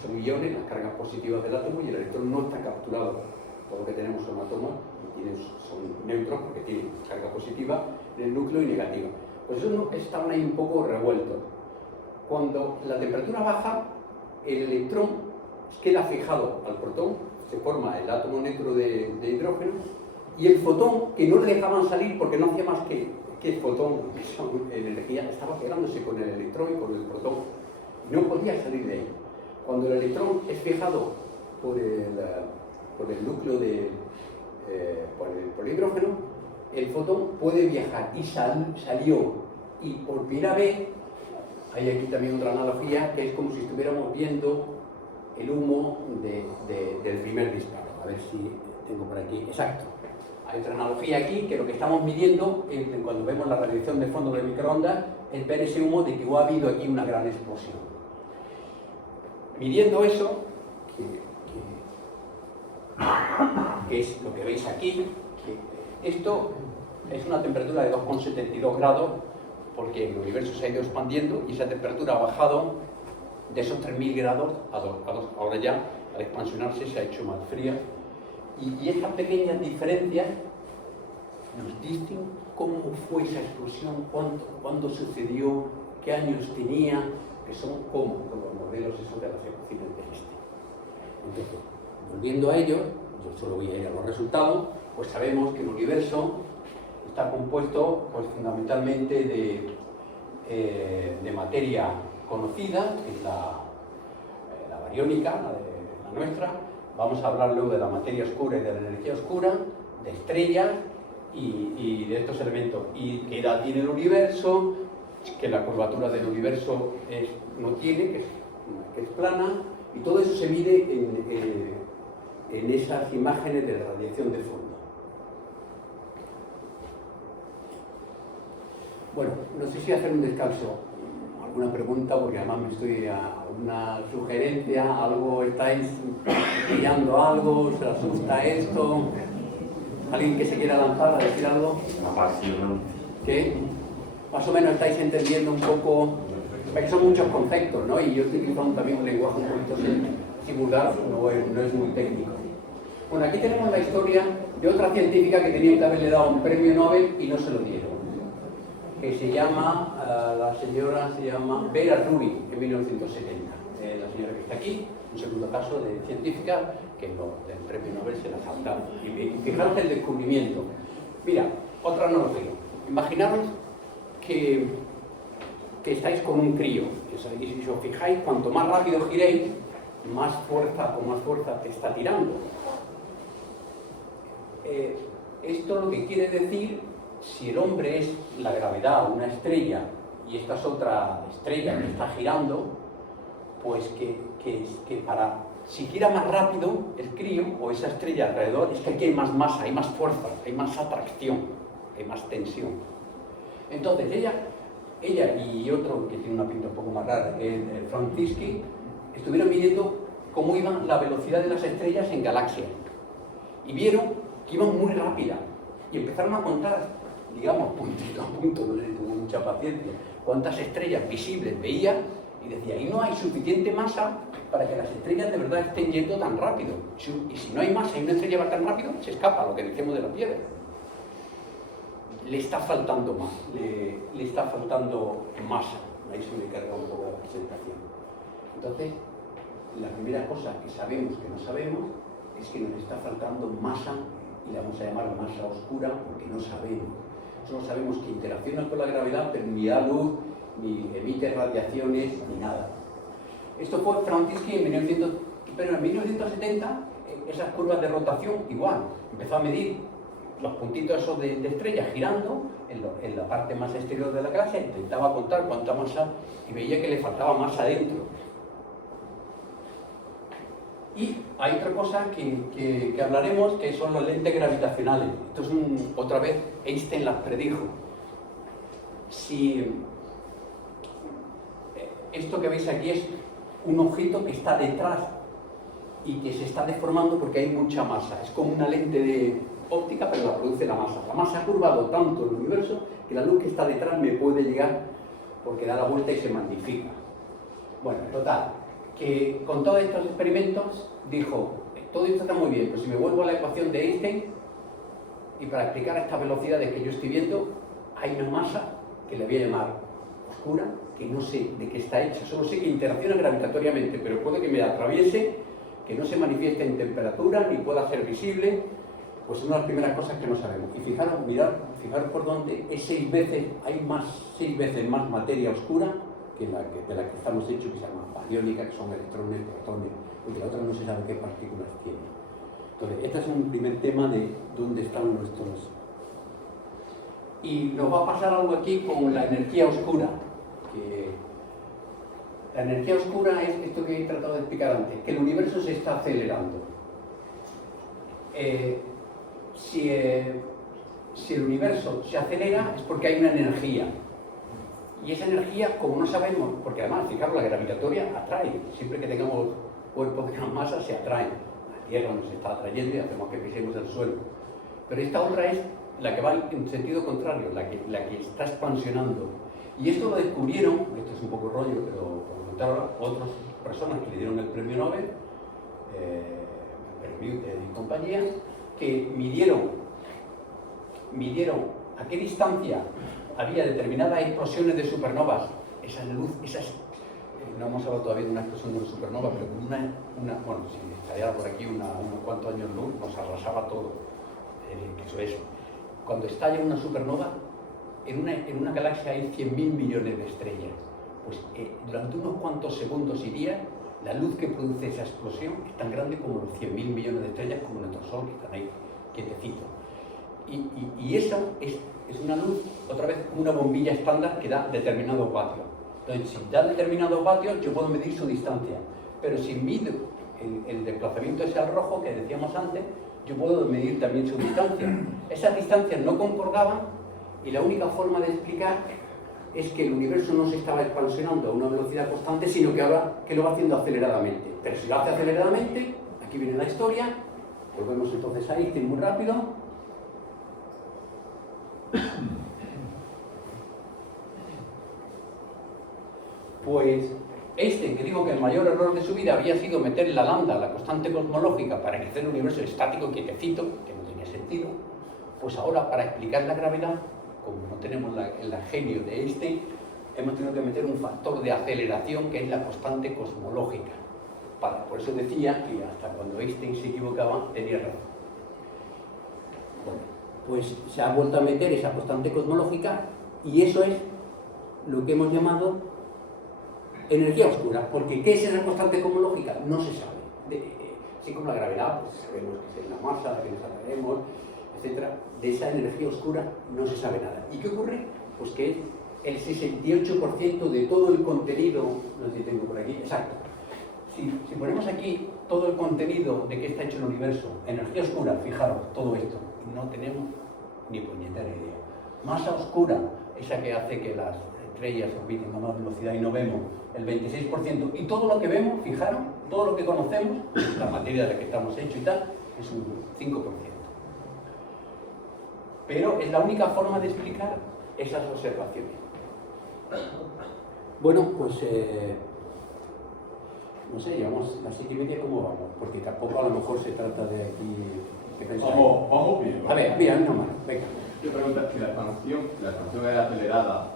Son iones, las cargas positivas del átomo, y el electrón no está capturado. Todo lo que tenemos son átomos, son neutros porque tienen carga positiva en el núcleo y negativa. Pues eso estaban ahí un poco revueltos. Cuando la temperatura baja, el electrón queda fijado al protón, se forma el átomo neutro de hidrógeno, y el fotón, que no le dejaban salir porque no hacía más que el fotón, en energía, estaba pegándose con el electrón y con el protón. No podía salir de ahí. Cuando el electrón es fijado por el núcleo por el hidrógeno, el fotón puede viajar, y salió. Y por primera vez, hay aquí también otra analogía, que es como si estuviéramos viendo el humo del primer disparo. A ver si tengo por aquí. Exacto. Hay otra analogía aquí, que lo que estamos midiendo, cuando vemos la radiación de fondo de microondas, es ver ese humo de que ha habido aquí una gran explosión. Midiendo eso, que es lo que veis aquí, que esto es una temperatura de 2,72 grados, porque el universo se ha ido expandiendo y esa temperatura ha bajado de esos 3000 grados a 2. Ahora ya, al expansionarse, se ha hecho más fría. Y estas pequeñas diferencias nos dicen cómo fue esa explosión, cuándo sucedió, qué años tenía, que son como con los modelos esos de las ecuaciones de Einstein. Entonces, volviendo a ellos, yo solo voy a ir a los resultados, pues sabemos que el universo está compuesto pues, fundamentalmente de materia conocida, que es la bariónica, la nuestra. Vamos a hablar luego de la materia oscura y de la energía oscura, de estrellas y de estos elementos. Y qué edad tiene el universo, que la curvatura del universo no tiene, que es plana, y todo eso se mide en esas imágenes de radiación de fondo. Bueno, no sé si hacer un descanso, alguna pregunta, porque además me estoy a una sugerencia, algo estáis pillando algo, se os asusta esto, alguien que se quiera lanzar a decir algo. ¿Qué? Más o menos estáis entendiendo un poco, que son muchos conceptos, ¿no? Y yo estoy utilizando también un lenguaje un poquito vulgar, no es muy técnico. Bueno, aquí tenemos la historia de otra científica que tenía que haberle dado un premio Nobel y no se lo dieron, que se llama, la señora se llama Vera Rubin, en 1970. La señora que está aquí, un segundo caso de científica que del premio Nobel se la saltaron. Y fijaros el descubrimiento. Mira, otra analogía. Imaginaros que estáis con un crío, y si os fijáis, cuanto más rápido giréis, más fuerza te está tirando. Esto lo que quiere decir, si el hombre es la gravedad, una estrella, y esta es otra estrella que está girando, pues que para, si gira más rápido el crío o esa estrella alrededor, es que aquí hay más masa, hay más fuerza, hay más atracción, hay más tensión. Entonces ella y otro que tiene una pinta un poco más rara, el Francisci, estuvieron midiendo cómo iba la velocidad de las estrellas en galaxias y vieron que iban muy rápida y empezaron a contar, digamos, puntito a punto, no les tuvo mucha paciencia, cuántas estrellas visibles veía y decía, y no hay suficiente masa para que las estrellas de verdad estén yendo tan rápido. Y si no hay masa y una estrella va tan rápido, se escapa, lo que decimos de la piedra. Le está faltando más, le está faltando masa. Ahí se me carga un poco la presentación. Entonces, la primera cosa que sabemos que no sabemos es que nos está faltando masa, y la vamos a llamar masa oscura porque no sabemos. Solo sabemos que interacciona con la gravedad, pero ni da luz, ni emite radiaciones, ni nada. Esto fue Francisci en 1970, esas curvas de rotación igual. Empezó a medir los puntitos esos de estrellas girando en la parte más exterior de la galaxia, intentaba contar cuánta masa y veía que le faltaba masa dentro. Y hay otra cosa que hablaremos, que son los lentes gravitacionales. Esto es otra vez, Einstein las predijo. Si esto que veis aquí es un objeto que está detrás y que se está deformando porque hay mucha masa. Es como una lente de óptica, pero la produce la masa. La masa ha curvado tanto el universo que la luz que está detrás me puede llegar porque da la vuelta y se magnifica. Bueno, total, que con todos estos experimentos dijo, todo esto está muy bien, pero si me vuelvo a la ecuación de Einstein y para explicar esta velocidad de que yo estoy viendo, hay una masa que le voy a llamar oscura, que no sé de qué está hecha, solo sé que interacciona gravitatoriamente, pero puede que me atraviese, que no se manifieste en temperatura ni pueda ser visible. Pues es una de las primeras cosas que no sabemos. Y fijaros por dónde es 6 veces más materia oscura que de la que estamos hechos, que se llama bariónica, que son electrones, protones, porque la otra no se sabe qué partículas tiene. Entonces, este es un primer tema de dónde están nuestros... Y nos va a pasar algo aquí con la energía oscura, La energía oscura es esto que he tratado de explicar antes, que el universo se está acelerando. Si el universo se acelera es porque hay una energía. Y esa energía, como no sabemos, porque además, fijaros, la gravitatoria atrae. Siempre que tengamos cuerpos de gran masa, se atraen. La Tierra nos está atrayendo y hacemos que pisemos el suelo. Pero esta otra es la que va en sentido contrario, la que está expansionando. Y esto lo descubrieron, esto es un poco rollo, pero por contar otras personas que le dieron el premio Nobel, y compañía, que midieron a qué distancia había determinadas explosiones de supernovas, esa luz, no hemos hablado todavía de una explosión de una supernova, pero con bueno, si estallara por aquí unos cuantos años luz, nos arrasaba todo, eso es. Cuando estalla una supernova, en una galaxia hay 100.000 millones de estrellas. Pues durante unos cuantos segundos y días, la luz que produce esa explosión es tan grande como los 100.000 millones de estrellas, como nuestro Sol, que están ahí quietecitos. Y eso es una luz, otra vez, una bombilla estándar que da determinados vatios. Entonces, si da determinados vatios, yo puedo medir su distancia. Pero si mido el desplazamiento ese al rojo que decíamos antes, yo puedo medir también su distancia. Esas distancias no concordaban y la única forma de explicar es que el universo no se estaba expansionando a una velocidad constante, sino que ahora que lo va haciendo aceleradamente. Pero si lo hace aceleradamente, aquí viene la historia, volvemos entonces a Einstein muy rápido. Pues Einstein, que dijo que el mayor error de su vida había sido meter la lambda, la constante cosmológica, para que el universo estático, quietecito, que no tenía sentido, pues ahora para explicar la gravedad, como no tenemos el genio de Einstein, hemos tenido que meter un factor de aceleración que es la constante cosmológica. Por eso decía que hasta cuando Einstein se equivocaba tenía razón. Bueno, pues se ha vuelto a meter esa constante cosmológica y eso es lo que hemos llamado energía oscura, porque ¿qué es esa constante cosmológica? No se sabe. Así como la gravedad, pues sabemos que es la masa, que no sabemos, etc. De esa energía oscura no se sabe nada. ¿Y qué ocurre? Pues que el 68% de todo el contenido, no sé si tengo por aquí, exacto. Si ponemos aquí todo el contenido de qué está hecho el universo, energía oscura, fijaros, todo esto, no tenemos ni puñetera idea. Masa oscura, esa que hace que las estrellas orbiten a más velocidad y no vemos, el 26%. Y todo lo que vemos, fijaros, todo lo que conocemos, la materia de la que estamos hechos y tal, es un 5%. Pero es la única forma de explicar esas observaciones. Bueno, pues no sé, llevamos las 7:30, ¿cómo vamos? Porque tampoco a lo mejor se trata de aquí de pensar. Vamos bien. A ver, mira, una mano, venga. Yo pregunto si la expansión es acelerada,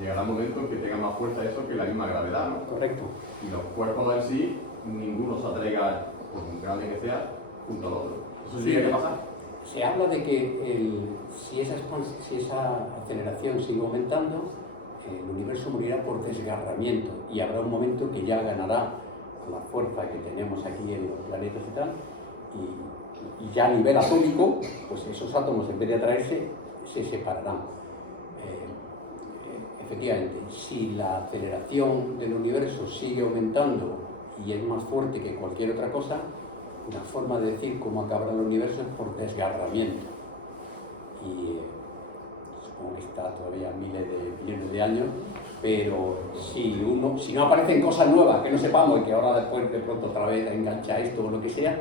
llegará un momento en que tenga más fuerza eso que la misma gravedad, ¿no? Correcto. Y los cuerpos en sí, ninguno se atraiga, por muy grande que sea, junto al otro. ¿Eso sí tiene que pasar? Se habla de que si esa aceleración sigue aumentando, el universo morirá por desgarramiento y habrá un momento que ya ganará con la fuerza que tenemos aquí en los planetas y tal, y ya a nivel atómico, pues esos átomos en vez de atraerse, se separarán. Efectivamente, si la aceleración del universo sigue aumentando y es más fuerte que cualquier otra cosa, una forma de decir cómo acabará el universo es por desgarramiento. Y supongo que está todavía miles de millones de años, pero si no aparecen cosas nuevas que no sepamos y que ahora después de pronto otra vez engancha esto o lo que sea,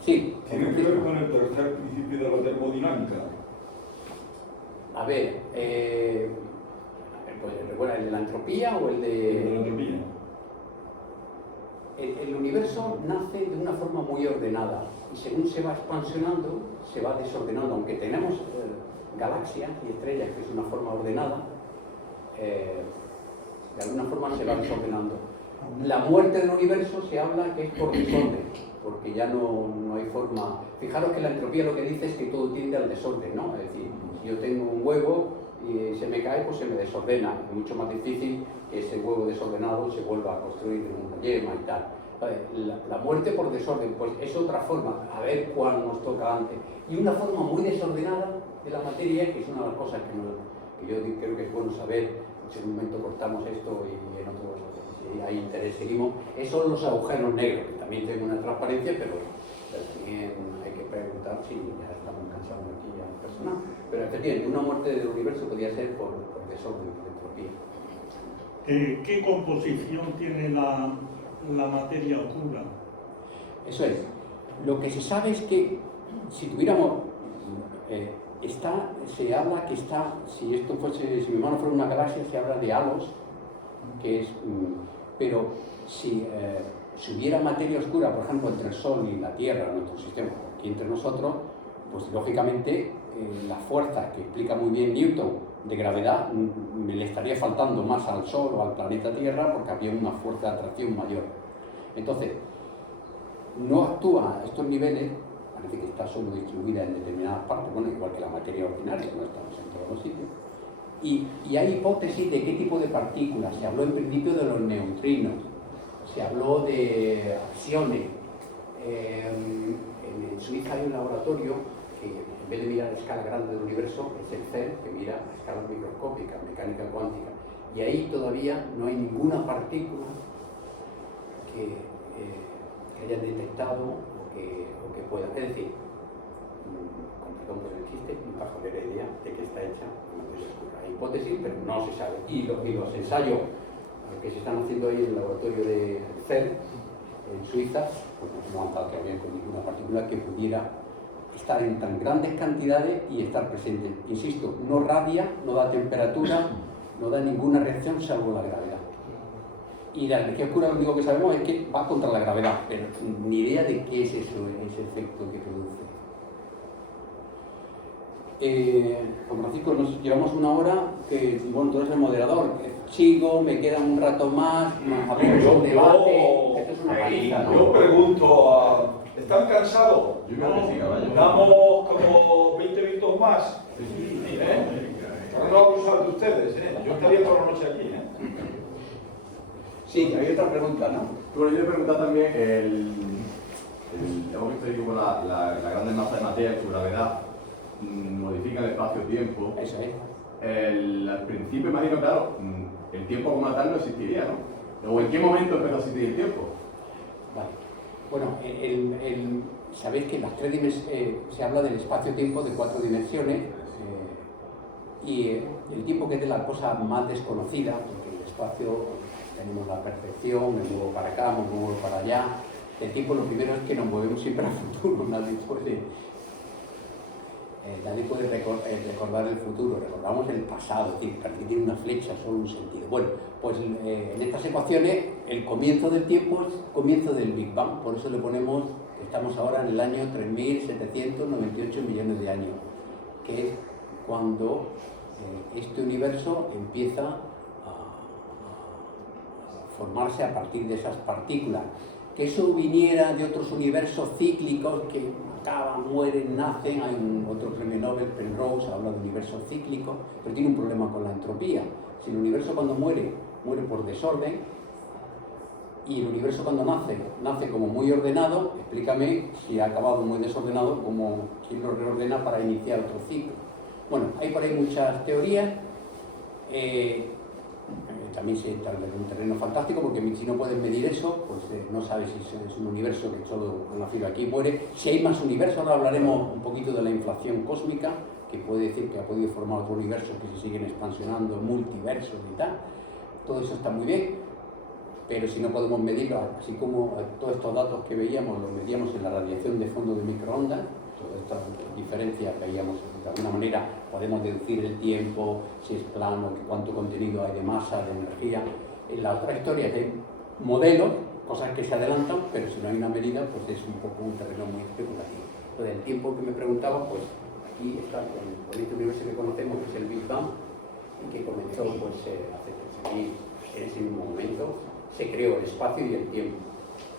sí. ¿Tiene que ver con el tercer principio de la termodinámica? A ver, pues recuerda, ¿el de la entropía o el de...? La entropía. El universo nace de una forma muy ordenada y según se va expansionando, se va desordenando. Aunque tenemos galaxias y estrellas, que es una forma ordenada, de alguna forma se va desordenando. La muerte del universo se habla que es por desorden, porque ya no hay forma... Fijaros que la entropía lo que dice es que todo tiende al desorden, ¿no? Es decir, si yo tengo un huevo y se me cae, pues se me desordena. Es mucho más difícil que ese huevo desordenado se vuelva a construir en una yema y tal. La muerte por desorden, pues es otra forma, a ver cuál nos toca antes. Y una forma muy desordenada de la materia, que es una de las cosas Yo creo que es bueno saber, si en un momento cortamos esto y en otro, si hay interés, seguimos. Esos son los agujeros negros, que también tienen una transparencia, pero también hay que preguntar si ya estamos cansados aquí ya el personal. Pero efectivamente, una muerte del universo podría ser por desorden, por entropía. ¿Qué composición tiene la materia oscura? Eso es. Lo que se sabe es que si tuviéramos, se habla que está, si mi mano fuera una galaxia, se habla de halos, que es, pero si hubiera materia oscura, por ejemplo, entre el Sol y la Tierra, nuestro sistema, aquí entre nosotros, pues lógicamente la fuerza que explica muy bien Newton de gravedad me le estaría faltando más al Sol o al planeta Tierra porque había una fuerza de atracción mayor. Entonces, no actúa a estos niveles, parece que está solo distribuida en determinadas partes, bueno, igual que la materia ordinaria, no estamos en todos los sitios. Y hay hipótesis de qué tipo de partículas. Se habló en principio de los neutrinos, se habló de acciones. En Suiza hay un laboratorio que, en vez de mirar a escala grande del universo, es el CERN, que mira a escalas microscópicas, mecánica cuántica. Y ahí todavía no hay ninguna partícula que hayan detectado o que pueda. Es decir, completamente no existe ni pajolera idea de que está hecha una materia oscura. Hay hipótesis, pero no se sabe. Y los ensayos que se están haciendo ahí en el laboratorio de CERN, en Suiza, pues no han dado todavía con ninguna partícula que pudiera estar en tan grandes cantidades y estar presente. Insisto, no radia, no da temperatura, no da ninguna reacción salvo la gravedad. Y la energía oscura, lo único que sabemos es que va contra la gravedad, pero ni idea de qué es eso, ese efecto que produce. Juan Francisco, nos llevamos una hora, que bueno, tú eres el moderador, sigo, me queda un rato más, abrimos un debate, esto es una paliza, ¿no? Yo pregunto, ¿están cansados? Yo creo que sí, caballo. Damos como 20 minutos más. Para no abusar de ustedes, yo estaría toda la noche aquí. Sí, hay otra pregunta, ¿no? Bueno, yo le preguntaba también, hemos visto ahí como la grande masa de materia y su gravedad modifica el espacio-tiempo. Eso es. Al principio, imagino, claro, el tiempo como tal no existiría, ¿no? ¿O en qué momento empezó a existir el tiempo? Vale. Bueno, sabéis que las tres dimensiones, se habla del espacio-tiempo de 4 dimensiones, y el tiempo, que es de la cosa más desconocida, porque el espacio tenemos la percepción, me muevo para acá, me muevo para allá. El tiempo, lo primero es que nos movemos siempre al futuro, nadie puede recordar el futuro, recordamos el pasado, es decir, que tiene una flecha, solo un sentido. Bueno, pues en estas ecuaciones el comienzo del tiempo es el comienzo del Big Bang, por eso le ponemos, estamos ahora en el año 3.798 millones de años, que es cuando este universo empieza a formarse a partir de esas partículas. Que eso viniera de otros universos cíclicos que acaban, mueren, nacen. Hay otro premio Nobel, Penrose, habla de universos cíclicos, pero tiene un problema con la entropía. Si el universo cuando muere, muere por desorden, y el universo cuando nace como muy ordenado, explícame si ha acabado muy desordenado, como quién lo reordena para iniciar otro ciclo. Bueno, hay por ahí muchas teorías. También se entra en un terreno fantástico, porque si no puedes medir eso, pues no sabes si es un universo que solo ha nacido aquí y muere. Si hay más universos, ahora hablaremos un poquito de la inflación cósmica, que puede decir que ha podido formar otros universos que se siguen expansionando, multiversos y tal. Todo eso está muy bien, pero si no podemos medirlo, así como todos estos datos que veíamos, los medíamos en la radiación de fondo de microondas, todas estas diferencias veíamos, de alguna manera podemos deducir el tiempo, si es plano, cuánto contenido hay de masa, de energía. En la otra historia es de modelos, cosas que se adelantan, pero si no hay una medida, pues es un poco un terreno muy especulativo. Entonces, el tiempo que me preguntaba, pues aquí está con este universo que conocemos, que es el Big Bang, y que comenzó pues, hace 13.000, en ese mismo momento se creó el espacio y el tiempo,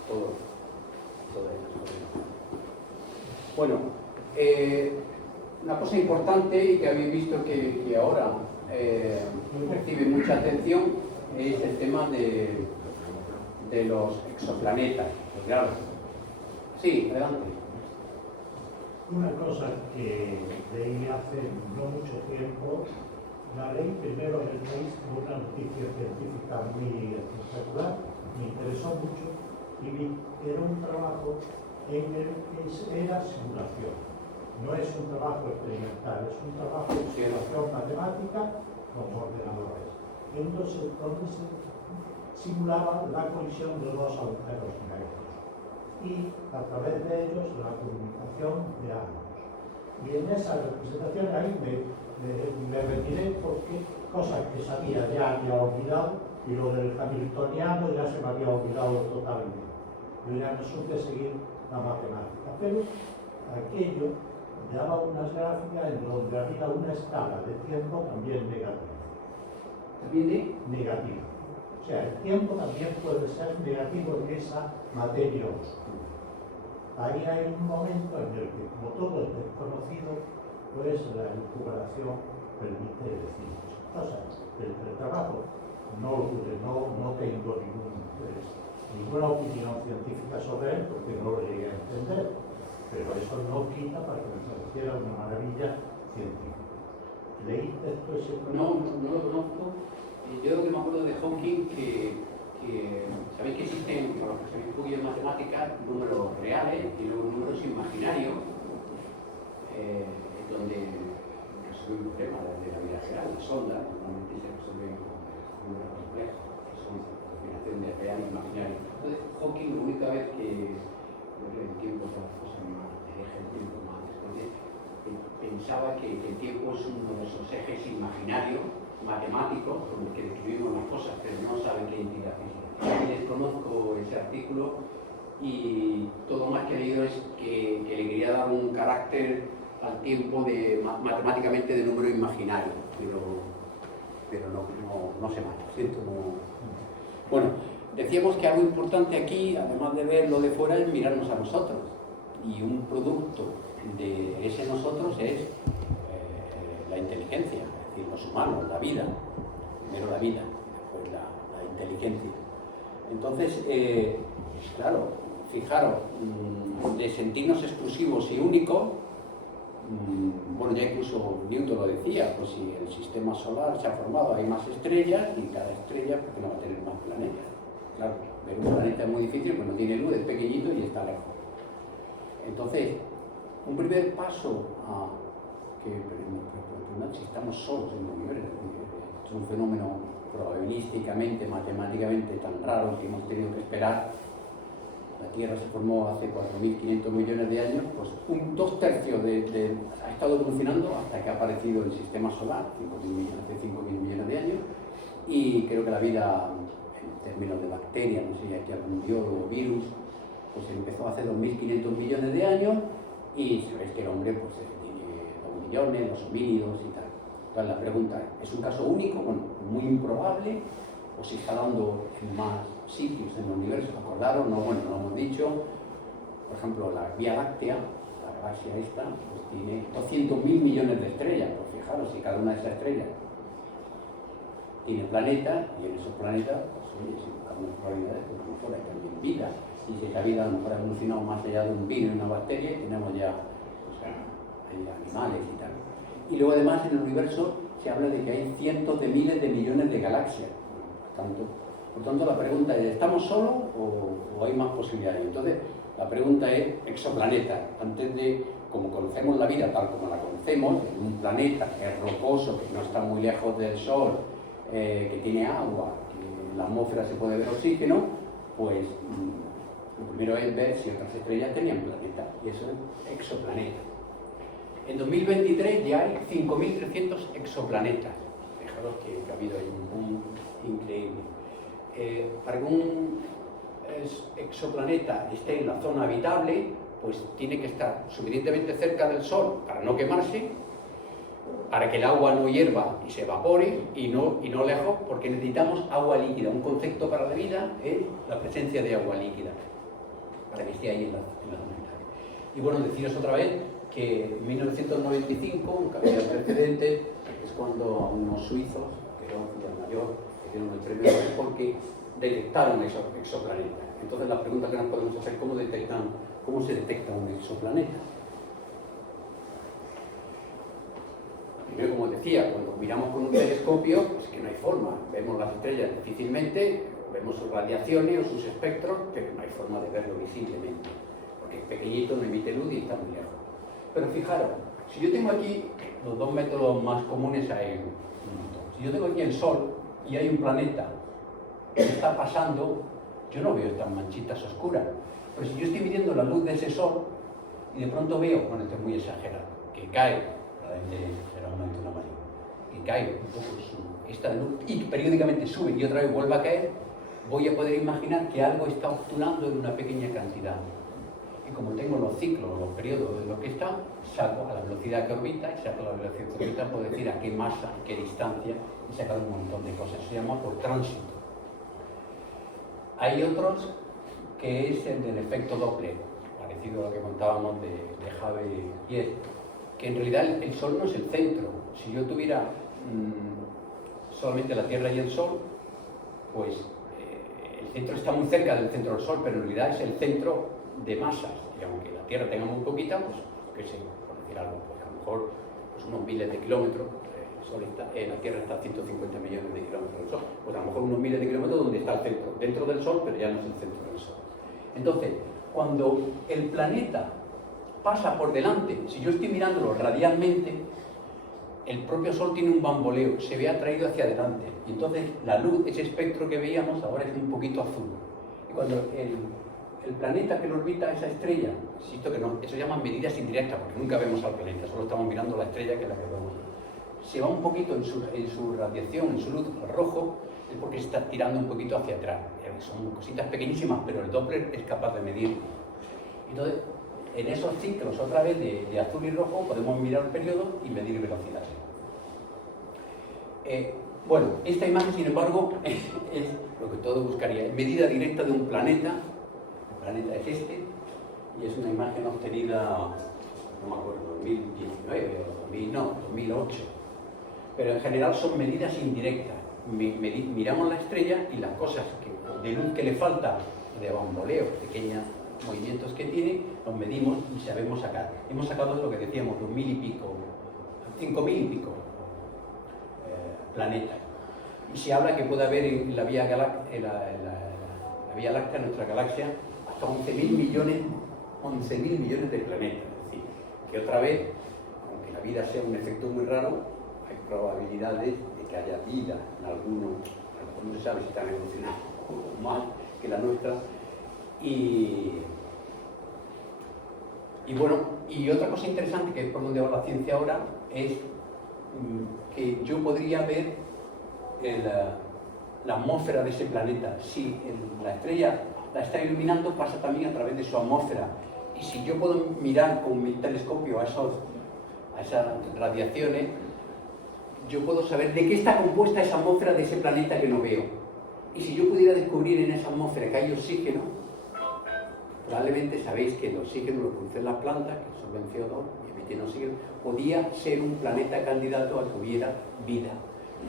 todo eso. Bueno, una cosa importante y que habéis visto que ahora recibe mucha atención es el tema de los exoplanetas. Claro. Sí, adelante. Una cosa que leí hace no mucho tiempo La ley primero en el país fue una noticia científica muy espectacular, me interesó mucho y vi que era un trabajo en el que era simulación. No es un trabajo experimental, es un trabajo de simulación matemática con ordenadores. Entonces, donde se simulaba la colisión de dos agujeros negros y a través de ellos la comunicación de átomos. Y en esa representación ahí me retiré porque cosas que sabía ya había olvidado y lo del hamiltoniano ya se me había olvidado totalmente. Yo ya no supe seguir la matemática, pero aquello daba unas gráficas en donde había una escala de tiempo también negativa. ¿También de? Negativa. O sea, el tiempo también puede ser negativo en esa materia oscura. Ahí hay un momento en el que, como todo es desconocido, pues la recuperación permite decir muchas cosas. El trabajo no tengo ninguna opinión científica sobre él porque no lo llegué a entender, pero eso no quita para que me pareciera una maravilla científica. ¿Leíste esto ese No lo conozco. Yo lo que me acuerdo de Hawking que sabéis que existen, para los que sabéis un poquillo de matemáticas, números reales y luego números imaginarios, donde resuelve un problema de la vida real, la sonda, normalmente se resuelven con números complejos, que son la combinación de real e imaginario. Entonces, Hawking, la única vez que el tiempo es las cosas más, el eje del tiempo más después, pensaba que el tiempo es uno de esos ejes imaginarios matemáticos con el que describimos las cosas, pero no sabe qué entidad física. Yo desconozco ese artículo y todo lo más que he leído es que le quería dar un carácter al tiempo de matemáticamente de número imaginario, pero no sé más, siento como... Bueno, decíamos que algo importante aquí, además de ver lo de fuera, es mirarnos a nosotros, y un producto de ese nosotros es la inteligencia. Es decir, los humanos, la vida, primero la vida, después la inteligencia. Entonces, claro, fijaros, de sentirnos exclusivos y únicos, bueno, ya incluso Newton lo decía, pues si el sistema solar se ha formado, hay más estrellas y cada estrella porque no va a tener más planetas. Claro, ver un planeta es muy difícil, pues no tiene luz, es pequeñito y está lejos. Entonces, un primer paso a si estamos solos en el universo, es un fenómeno probabilísticamente, matemáticamente tan raro que hemos tenido que esperar. La Tierra se formó hace 4.500 millones de años, pues un 2/3 ha estado evolucionando hasta que ha aparecido el sistema solar, hace 5.000 millones de años, y creo que la vida, en términos de bacterias, no sé si hay algún biólogo o virus, pues empezó hace 2.500 millones de años, y sabéis que el hombre pues millones, los homínidos y tal. Entonces la pregunta es un caso único, bueno, muy improbable, o se está dando en más sitios en el universo. Acordaros, no, bueno, no lo hemos dicho, por ejemplo, la Vía Láctea, la galaxia esta, pues tiene 200.000 millones de estrellas. Pues fijaros, si cada una de esas estrellas tiene planetas, y en esos planetas, pues oye, si buscamos probabilidades, pues a lo mejor hay también vida. Y si esa vida a lo mejor ha evolucionado más allá de un virus y una bacteria, tenemos ya animales y tal. Y luego además en el universo se habla de que hay cientos de miles de millones de galaxias. Por tanto la pregunta es, ¿estamos solos o hay más posibilidades? Entonces la pregunta es exoplanetas. Antes de, como conocemos la vida tal como la conocemos, en un planeta que es rocoso, que no está muy lejos del Sol, que tiene agua, que en la atmósfera se puede ver oxígeno, pues lo primero es ver si otras estrellas tenían planetas, y eso es exoplaneta. En 2023 ya hay 5.300 exoplanetas. Fijaros que ha habido ahí un boom increíble. Para que un exoplaneta esté en la zona habitable, pues tiene que estar suficientemente cerca del Sol para no quemarse, para que el agua no hierva y se evapore, y no lejos, porque necesitamos agua líquida. Un concepto para la vida es la presencia de agua líquida, para que esté ahí en la zona habitable. Y bueno, deciros otra vez que en 1995, un caso precedente, es cuando unos suizos, que era un ciudadano mayor, que dieron el premio Nobel porque detectaron exoplanetas. Entonces la pregunta que nos podemos hacer es ¿cómo se detecta un exoplaneta? Primero, como decía, cuando miramos con un telescopio, pues que no hay forma. Vemos las estrellas difícilmente, vemos sus radiaciones o sus espectros, pero no hay forma de verlo visiblemente, porque es pequeñito, no emite luz y está muy lejos. Pero fijaros, si yo tengo aquí los dos métodos más comunes, hay un montón. Si yo tengo aquí el Sol y hay un planeta que está pasando, yo no veo estas manchitas oscuras. Pero si yo estoy midiendo la luz de ese Sol y de pronto veo, bueno, esto es muy exagerado, que cae, probablemente será un momento una mayor, que cae un poco esta luz y periódicamente sube y otra vez vuelve a caer, voy a poder imaginar que algo está obturando en una pequeña cantidad. Y como tengo los ciclos, los periodos de lo que está, saco a la velocidad que orbita, y saco la velocidad que orbita, puedo decir a qué masa, a qué distancia, y sacar un montón de cosas. Se llama por tránsito. Hay otros que es el del efecto Doppler, parecido a lo que contábamos de Hubble, que en realidad el Sol no es el centro. Si yo tuviera solamente la Tierra y el Sol, pues el centro está muy cerca del centro del Sol, pero en realidad es el centro de masas. Y aunque la Tierra tenga muy poquita, pues, qué sé, por decir algo, pues a lo mejor pues unos miles de kilómetros, la Tierra está a 150 millones de kilómetros del Sol, pues a lo mejor unos miles de kilómetros donde está el centro, dentro del Sol, pero ya no es el centro del Sol. Entonces, cuando el planeta pasa por delante, si yo estoy mirándolo radialmente, el propio Sol tiene un bamboleo, se ve atraído hacia adelante, y entonces la luz, ese espectro que veíamos, ahora es un poquito azul. Y cuando el planeta que lo orbita, esa estrella, insisto que no, eso se llaman medidas indirectas, porque nunca vemos al planeta, solo estamos mirando la estrella que es la que vemos. Se va un poquito en su radiación, en su luz rojo, es porque se está tirando un poquito hacia atrás. Son cositas pequeñísimas, pero el Doppler es capaz de medirlo. Entonces, en esos ciclos, otra vez de azul y rojo, podemos mirar el periodo y medir velocidades. Bueno, esta imagen, sin embargo, es lo que todos buscarían. Medida directa de un planeta. El planeta es este, y es una imagen obtenida, no me acuerdo, 2019 o 2008. Pero en general son medidas indirectas. Miramos la estrella y las cosas de luz que le falta, de bamboleo, pequeños movimientos que tiene, los medimos y sabemos sacar. Hemos sacado lo que decíamos, 2000 y pico, 5000 y pico planetas. Y se habla que puede haber en la Vía Láctea, nuestra galaxia, hasta 11.000 millones de planetas. Es decir, que otra vez, aunque la vida sea un efecto muy raro, hay probabilidades de que haya vida en algunos, no se sabe si están evolucionados más que la nuestra. Y bueno, y otra cosa interesante, que es por donde va la ciencia ahora, es que yo podría ver la atmósfera de ese planeta. Si la estrella la está iluminando, pasa también a través de su atmósfera. Y si yo puedo mirar con mi telescopio a esas radiaciones, yo puedo saber de qué está compuesta esa atmósfera de ese planeta que no veo. Y si yo pudiera descubrir en esa atmósfera que hay oxígeno, probablemente sabéis que el oxígeno lo producen las plantas, que absorben CO2 y emiten oxígeno, podía ser un planeta candidato a que hubiera vida.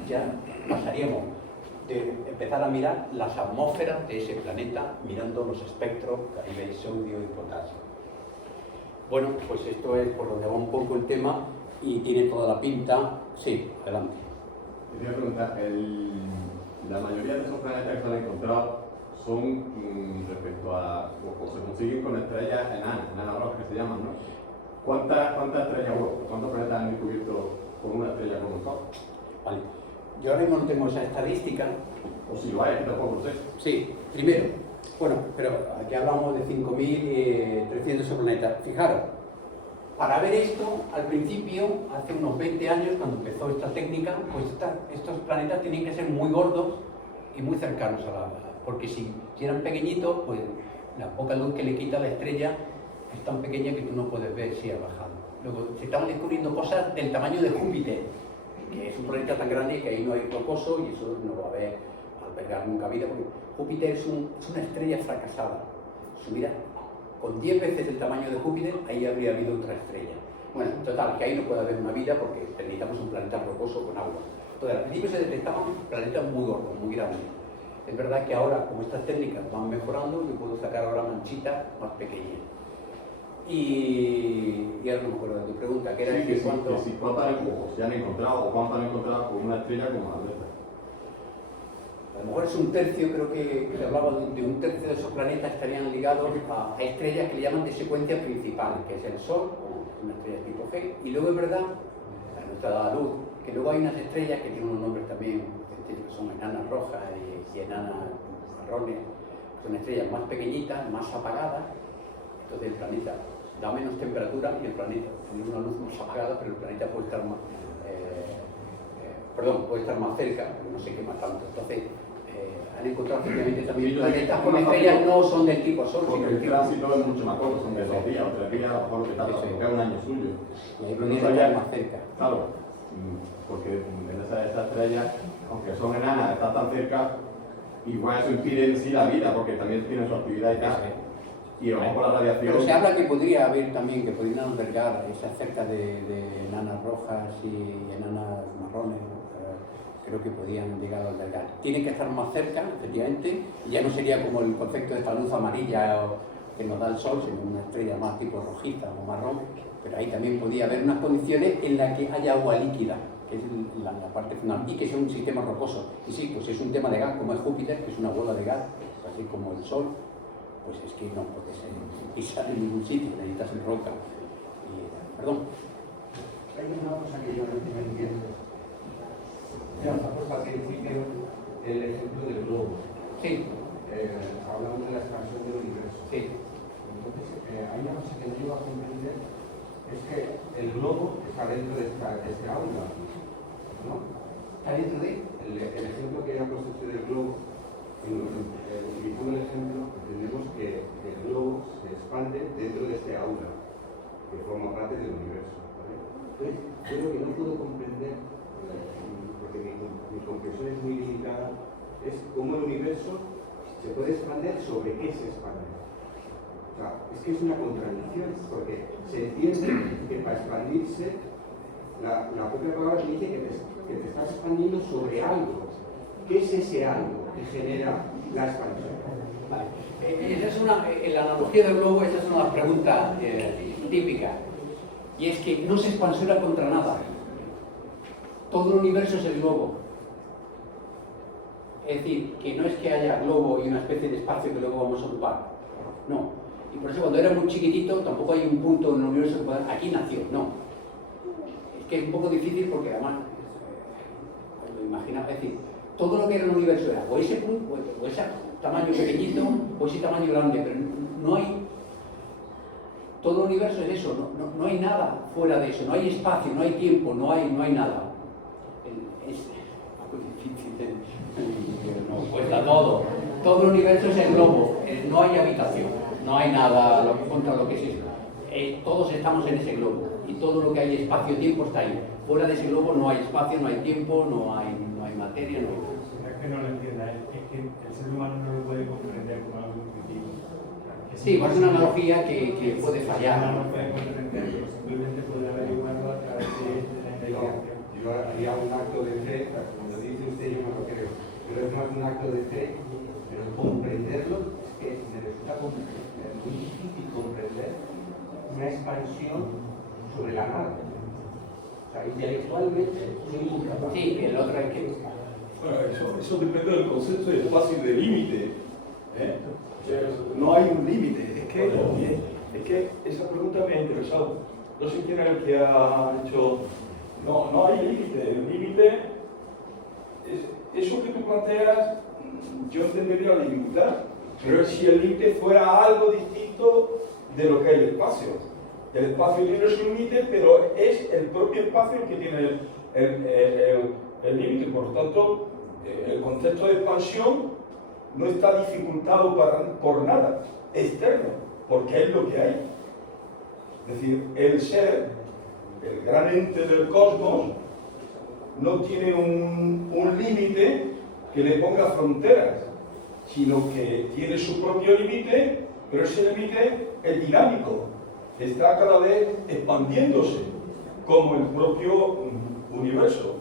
Ya pasaríamos de empezar a mirar las atmósferas de ese planeta, mirando los espectros a nivel sodio y potasio. Bueno, pues esto es por donde va un poco el tema y tiene toda la pinta. Sí, adelante. Quería preguntar, la mayoría de esos planetas que se han encontrado son respecto a, o se consiguen con estrellas enanas rojas que se llaman, ¿no? ¿Cuántas estrellas hubo? ¿Cuántos planetas han descubierto con una estrella como el Sol? Vale. Yo ahora mismo no tengo esa estadística. O si lo hay, que tampoco lo sé. Sí, primero, bueno, pero aquí hablamos de 5.300 planetas. Fijaros, para ver esto, al principio, hace unos 20 años, cuando empezó esta técnica, pues estos planetas tenían que ser muy gordos y muy cercanos a la... Porque si eran pequeñitos, pues la poca luz que le quita la estrella es tan pequeña que tú no puedes ver si ha bajado. Luego se estaban descubriendo cosas del tamaño de Júpiter, que es un planeta tan grande que ahí no hay rocoso y eso no va a haber albergar nunca vida, porque Júpiter es una estrella fracasada. Mira, con 10 veces el tamaño de Júpiter, ahí habría habido otra estrella. Bueno, en total, que ahí no puede haber una vida porque necesitamos un planeta rocoso con agua. Entonces, al principio se detectaban planetas muy gordos, muy grandes. Es verdad que ahora, como estas técnicas van mejorando, yo puedo sacar ahora manchitas más pequeñas. Y ahora no me acuerdo de tu pregunta, que era Sí, que sí, cuánto... que sí, cuánto se han encontrado o cuánto han encontrado con una estrella como la nuestra. A lo mejor es un tercio, creo que se hablaba de un tercio de esos planetas estarían ligados a estrellas que le llaman de secuencia principal, que es el Sol, una estrella tipo G, y luego es verdad, la nuestra da luz, que luego hay unas estrellas que tienen unos nombres también, que son enanas rojas y enanas marrones, son estrellas más pequeñitas, más apagadas, entonces el planeta da menos temperatura y el planeta tiene una luz más apagada, pero el planeta puede estar más, puede estar más cerca, pero no se quema tanto. Entonces, han encontrado efectivamente también planetas con estrellas no son del tipo Sol, Porque sino el del tipo... tránsito es mucho más corto, son de 2 días o 3 días, a lo mejor lo que tarda, porque es un año suyo. Y hay Pero no planetas sabía- más cerca. Claro, porque en esas estrellas, aunque son enanas, están tan cerca, igual eso impide en sí la vida, porque también tienen su actividad y tal. Y a lo mejor la radiación... Pero se habla que podría haber también, que podrían albergar esas cerca de enanas rojas y enanas marrones, creo que podían llegar a albergar. Tienen que estar más cerca, efectivamente, y ya no sería como el concepto de esta luz amarilla que nos da el Sol, sino una estrella más tipo rojiza o marrón, pero ahí también podía haber unas condiciones en las que haya agua líquida, que es la parte final, y que sea un sistema rocoso. Y sí, pues es un tema de gas, como es Júpiter, que es una bola de gas, así como el Sol, pues es que no puedes pisar en ningún sitio, necesitas roca. Perdón. Hay una cosa que yo no entiendo. Ya os ha puesto al principio el ejemplo del globo. Sí. Hablamos de la expansión del universo. Sí. Entonces, hay una cosa que no llego a comprender, es que el globo está dentro de este aula, ¿no? ¿Está dentro de? El ejemplo que ya ha puesto usted del globo, utilizando el ejemplo, entendemos que el globo se expande dentro de este aula, que forma parte del universo. ¿Vale? Entonces, yo lo que no puedo comprender, porque mi comprensión es muy limitada, es cómo el universo se puede expandir, sobre qué se expande. O sea, es que es una contradicción, porque se entiende que para expandirse, la propia palabra dice que te estás expandiendo sobre algo. ¿Qué es ese algo que genera la expansión? Vale. Esa es en la analogía del globo, esa es una de las preguntas típicas. Y es que no se expansiona contra nada. Todo el universo es el globo. Es decir, que no es que haya globo y una especie de espacio que luego vamos a ocupar. No. Y por eso cuando era muy chiquitito tampoco hay un punto en el universo que pueda... Aquí nació, no. Es que es un poco difícil porque además, cuando imaginas, es decir, todo lo que era el universo era o ese punto, o ese tamaño pequeñito, o ese tamaño grande, pero no hay... Todo el universo es eso, no hay nada fuera de eso, no hay espacio, no hay tiempo, no hay nada. Es muy difícil, nos cuesta todo. Todo el universo es el globo, no hay habitación, no hay nada contra lo que es eso. Todos estamos en ese globo y todo lo que hay espacio-tiempo está ahí. Fuera de ese globo no hay espacio, no hay tiempo, no hay materia, no hay... Es que no lo entienda, es que el ser humano no lo puede comprender como algo intuitivo. Sí, es una analogía que puede fallar. No puede comprender, pero simplemente puede averiguarlo a través de la inteligencia. Yo haría un acto de fe, cuando dice usted yo no lo creo, pero es más un acto de fe, pero comprenderlo es que me resulta muy difícil comprender una expansión sobre la nada. O sea, intelectualmente soy incapaz. Sí, el otro es que... Bueno, eso depende del concepto de espacio y de límite. O sea, no hay un límite. Es que esa pregunta me ha interesado. No sé quién es el que ha dicho, no hay límite. El límite, eso que tú planteas, yo entendería la dificultad, pero si el límite fuera algo distinto de lo que es el espacio. El espacio tiene su límite, pero es el propio espacio el que tiene el límite. Por lo tanto, el concepto de expansión no está dificultado por nada externo, porque es lo que hay. Es decir, el ser, el gran ente del cosmos, no tiene un límite que le ponga fronteras, sino que tiene su propio límite, pero ese límite es dinámico, está cada vez expandiéndose, como el propio universo.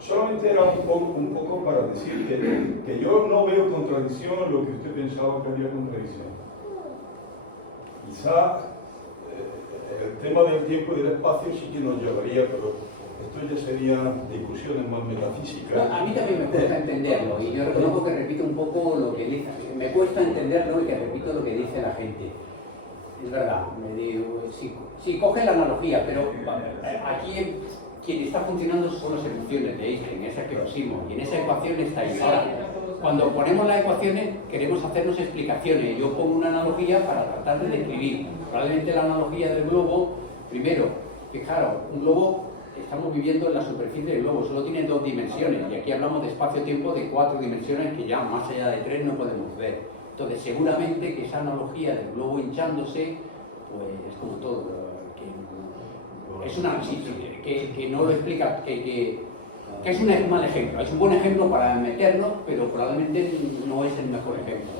Solamente era un poco para decir que yo no veo contradicción en lo que usted pensaba que había contradicción. Quizá tema del tiempo y del espacio sí que nos llevaría, pero esto ya sería discusiones más metafísicas. A mí también me cuesta entenderlo, y yo reconozco que repito un poco lo que dice. Me cuesta entenderlo y que repito lo que dice la gente. Es verdad, me digo, sí, coge la analogía, pero aquí quien está funcionando son las ecuaciones de Einstein, esas que pusimos, y en esa ecuación está ahí. Ahora, cuando ponemos las ecuaciones queremos hacernos explicaciones. Yo pongo una analogía para tratar de describir. Probablemente la analogía del globo, primero, fijaros, un globo, estamos viviendo en la superficie del globo, solo tiene 2 dimensiones, y aquí hablamos de espacio-tiempo de 4 dimensiones que ya más allá de 3 no podemos ver. Entonces, seguramente que esa analogía del globo hinchándose, pues es como todo, que es un análisis, que no lo explica, que es un mal ejemplo. Es un buen ejemplo para meternos, pero probablemente no es el mejor ejemplo.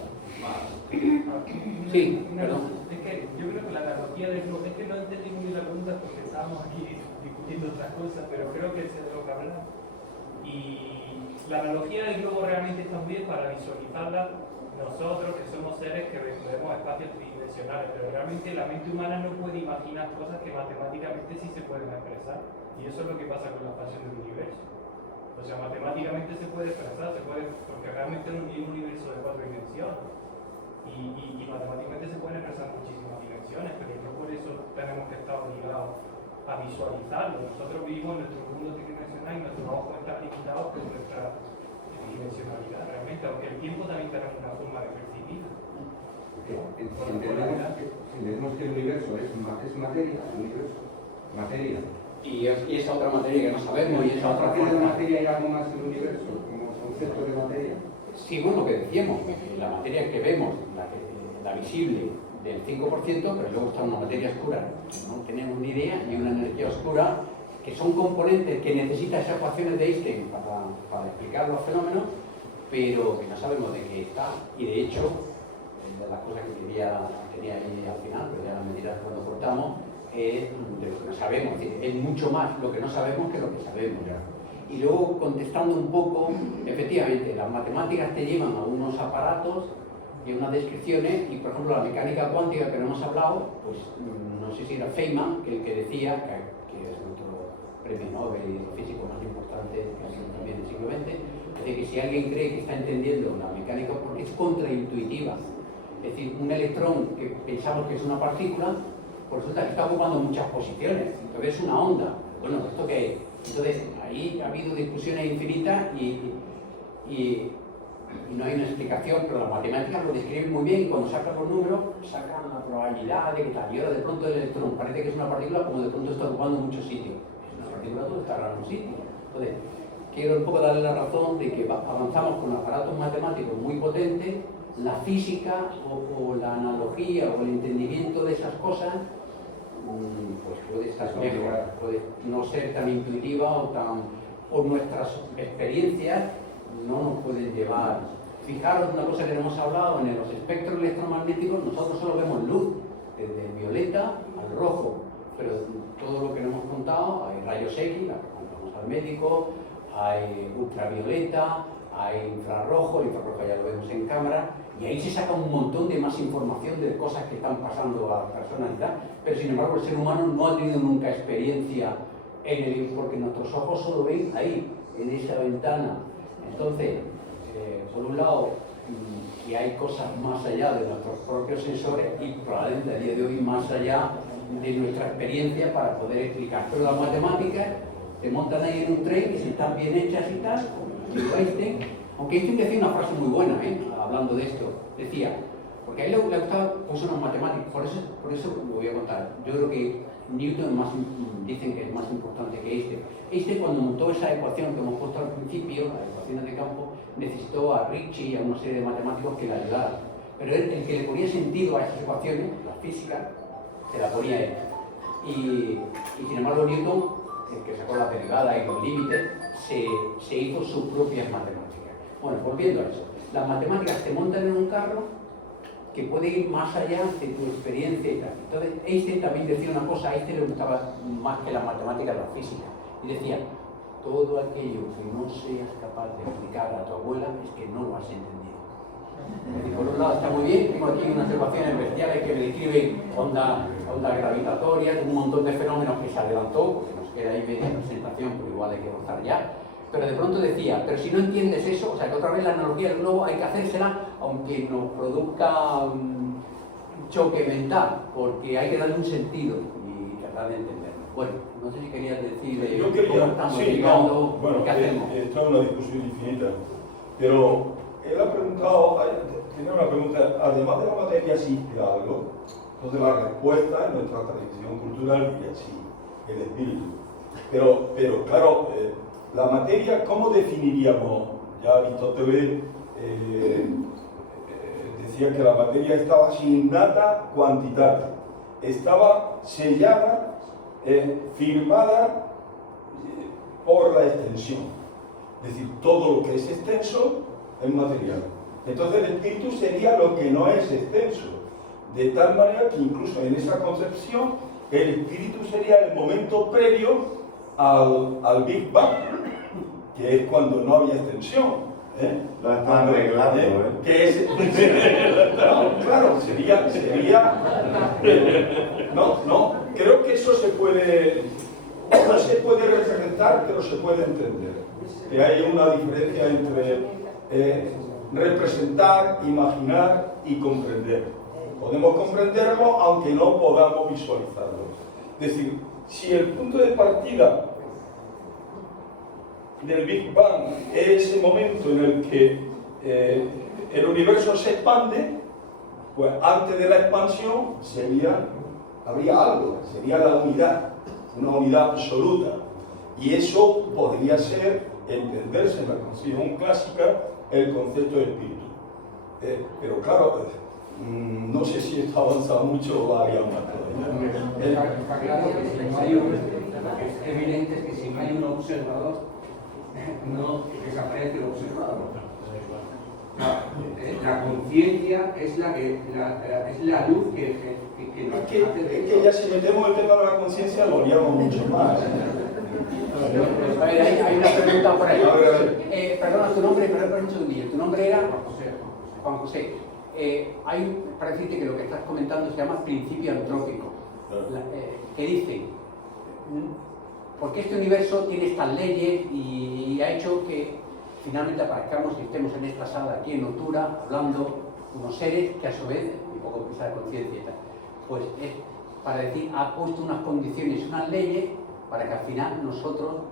Sí, perdón. Es que yo creo que la analogía del globo, es que no entendí muy bien la pregunta porque estábamos aquí discutiendo otras cosas, pero creo que es de lo que hablamos. Y la analogía del globo realmente está muy bien para visualizarla nosotros, que somos seres que vemos espacios tridimensionales, pero realmente la mente humana no puede imaginar cosas que matemáticamente sí se pueden expresar. Y eso es lo que pasa con la expansión del universo. O sea, matemáticamente se puede expresar, porque realmente es un universo de 4 dimensiones. Y matemáticamente se pueden expresar muchísimas dimensiones, pero no por eso tenemos que estar obligados a visualizarlo. Nosotros vivimos en nuestro mundo tridimensional y nuestros ojos están limitados por nuestra dimensionalidad realmente, aunque el tiempo también tenemos una forma de percibirlo. Entendemos que el universo es materia, materia. Y esa otra materia que no sabemos, y esa otra ¿Aparte de materia hay algo más en el universo como concepto de materia? Sí, bueno, lo que decíamos, que la materia que vemos, la visible, del 5%, pero luego está una materia oscura, no tenemos ni idea, y una energía oscura, que son componentes que necesitan esas ecuaciones de Einstein para explicar los fenómenos, pero que no sabemos de qué está. Y de hecho, de las cosas que tenía ahí al final, pero ya me dirás cuando cortamos, es de lo que no sabemos, es decir, es mucho más lo que no sabemos que lo que sabemos. Y luego, contestando un poco, efectivamente, las matemáticas te llevan a unos aparatos y a unas descripciones, y por ejemplo la mecánica cuántica que no hemos hablado, pues no sé si era Feynman que decía, que es otro premio Nobel y físico más importante también del siglo XX, dice que si alguien cree que está entendiendo la mecánica, porque es contraintuitiva, es decir, un electrón que pensamos que es una partícula, pues resulta que está ocupando muchas posiciones, entonces es una onda. Bueno, ¿esto qué es? Entonces, ahí ha habido discusiones infinitas y no hay una explicación, pero las matemáticas lo describen muy bien, y cuando sacan los números, sacan la probabilidad de que tal. Y ahora de pronto el electrón parece que es una partícula, como de pronto está ocupando muchos sitios. Es una partícula, todo está en un sitio. Entonces, quiero un poco darle la razón de que avanzamos con aparatos matemáticos muy potentes, la física o la analogía o el entendimiento de esas cosas, pues puede estar mejor, puede no ser tan intuitiva o nuestras experiencias no nos pueden llevar. Fijaros una cosa que no hemos hablado, en los espectros electromagnéticos nosotros solo vemos luz, desde el violeta al rojo, pero todo lo que nos hemos contado, hay rayos X, la que contamos al médico, hay ultravioleta, hay infrarrojo, el infrarrojo ya lo vemos en cámara, y ahí se saca un montón de más información de cosas que están pasando a las personas y tal, pero sin embargo el ser humano no ha tenido nunca experiencia porque nuestros ojos solo ven ahí, en esa ventana. Entonces, por un lado, que hay cosas más allá de nuestros propios sensores y probablemente a día de hoy más allá de nuestra experiencia para poder explicar. Pero las matemáticas se montan ahí en un tren y si están bien hechas y tal, como Einstein, aunque Einstein decía una frase muy buena, hablando de esto, decía, porque a él le gustaba pues, unas matemáticas, por eso lo voy a contar. Yo creo que Newton dicen que es más importante que Einstein. Einstein, cuando montó esa ecuación que hemos puesto al principio, las ecuaciones de campo, necesitó a Ricci y a una serie de matemáticos que le ayudaran. Pero el que le ponía sentido a esas ecuaciones, la física, se la ponía él. Y sin embargo Newton, el que sacó la derivada y los límites, se hizo sus propias matemáticas. Bueno, volviendo a eso, las matemáticas te montan en un carro que puede ir más allá de tu experiencia y tal. Entonces Einstein también decía una cosa, a Einstein le gustaba más que las matemáticas la física, y decía, todo aquello que no seas capaz de explicar a tu abuela es que no lo has entendido. Y por un lado está muy bien, tengo aquí unas ecuaciones bestiales que me describen ondas gravitatorias, un montón de fenómenos que se adelantó, porque nos queda ahí media presentación, pero igual hay que gozar ya. Pero de pronto decía, pero si no entiendes eso, o sea que otra vez la analogía del globo hay que hacérsela, aunque nos produzca un choque mental, porque hay que darle un sentido y tratar de entenderlo. Bueno, no sé si querías decir Yo quería, cómo estamos sí, llegando, no, bueno, qué hacemos. esto es una discusión infinita, pero él ha preguntado, tiene una pregunta, además de la materia existe algo, entonces la respuesta en nuestra tradición cultural diría sí, el espíritu. Pero claro, la materia, ¿cómo definiríamos? Ya Aristóteles decía que la materia estaba sin data quantitatis, estaba sellada, firmada por la extensión. Es decir, todo lo que es extenso es material. Entonces el espíritu sería lo que no es extenso. De tal manera que incluso en esa concepción el espíritu sería el momento previo al Big Bang, que es cuando no había extensión. Lo están arreglando, Que es, no, claro, sería no, creo que eso no se puede representar, pero se puede entender. Que hay una diferencia entre representar, imaginar y comprender. Podemos comprenderlo aunque no podamos visualizarlo. Es decir, si el punto de partida del Big Bang es ese momento en el que el universo se expande, pues antes de la expansión habría algo, sería la unidad, una unidad absoluta. Y eso podría entenderse en la concepción clásica, el concepto de espíritu. Pero claro, no sé si esto ha avanzado mucho o haría más todavía. Está claro que si no hay es evidente que si no hay un observador, no desaparece el observador. La conciencia es la luz que nos hace Es que ya si metemos el tema de la conciencia lo haríamos mucho más. A ver, hay una pregunta por ahí. A ver. Perdona, tu nombre, perdón un segundillo. Tu nombre era Juan José. Para decirte que lo que estás comentando se llama principio antrópico, que dice, porque este universo tiene estas leyes y ha hecho que finalmente aparezcamos y estemos en esta sala aquí en Octura hablando unos seres que a su vez, un poco quizá de conciencia y tal, pues es para decir, ha puesto unas condiciones, unas leyes para que al final nosotros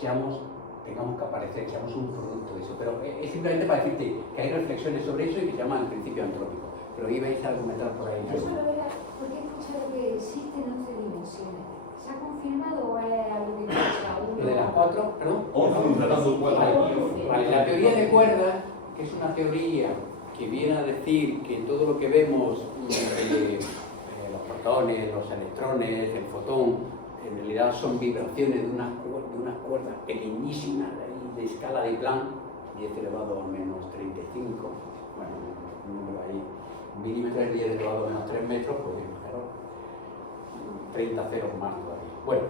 tengamos que aparecer, seamos un producto de eso. Pero es simplemente para decirte que hay reflexiones sobre eso y que se llama el principio antrópico. Pero ibais a argumentar por ahí. Yo solo era porque he escuchado que existen 11 dimensiones. ¿Se ha confirmado o hay algo que piensa uno? ¿Lo de las 4? ¿Perdón? 11 Vale, la teoría de cuerdas, que es una teoría que viene a decir que todo lo que vemos, los protones, los electrones, el fotón, en realidad son vibraciones de unas cuerdas pequeñísimas de escala de Planck, 10 elevado a menos 35, bueno, un número ahí, milímetros de 10 elevado a menos 3 metros, pues imaginaros, 30 ceros más todavía. Bueno,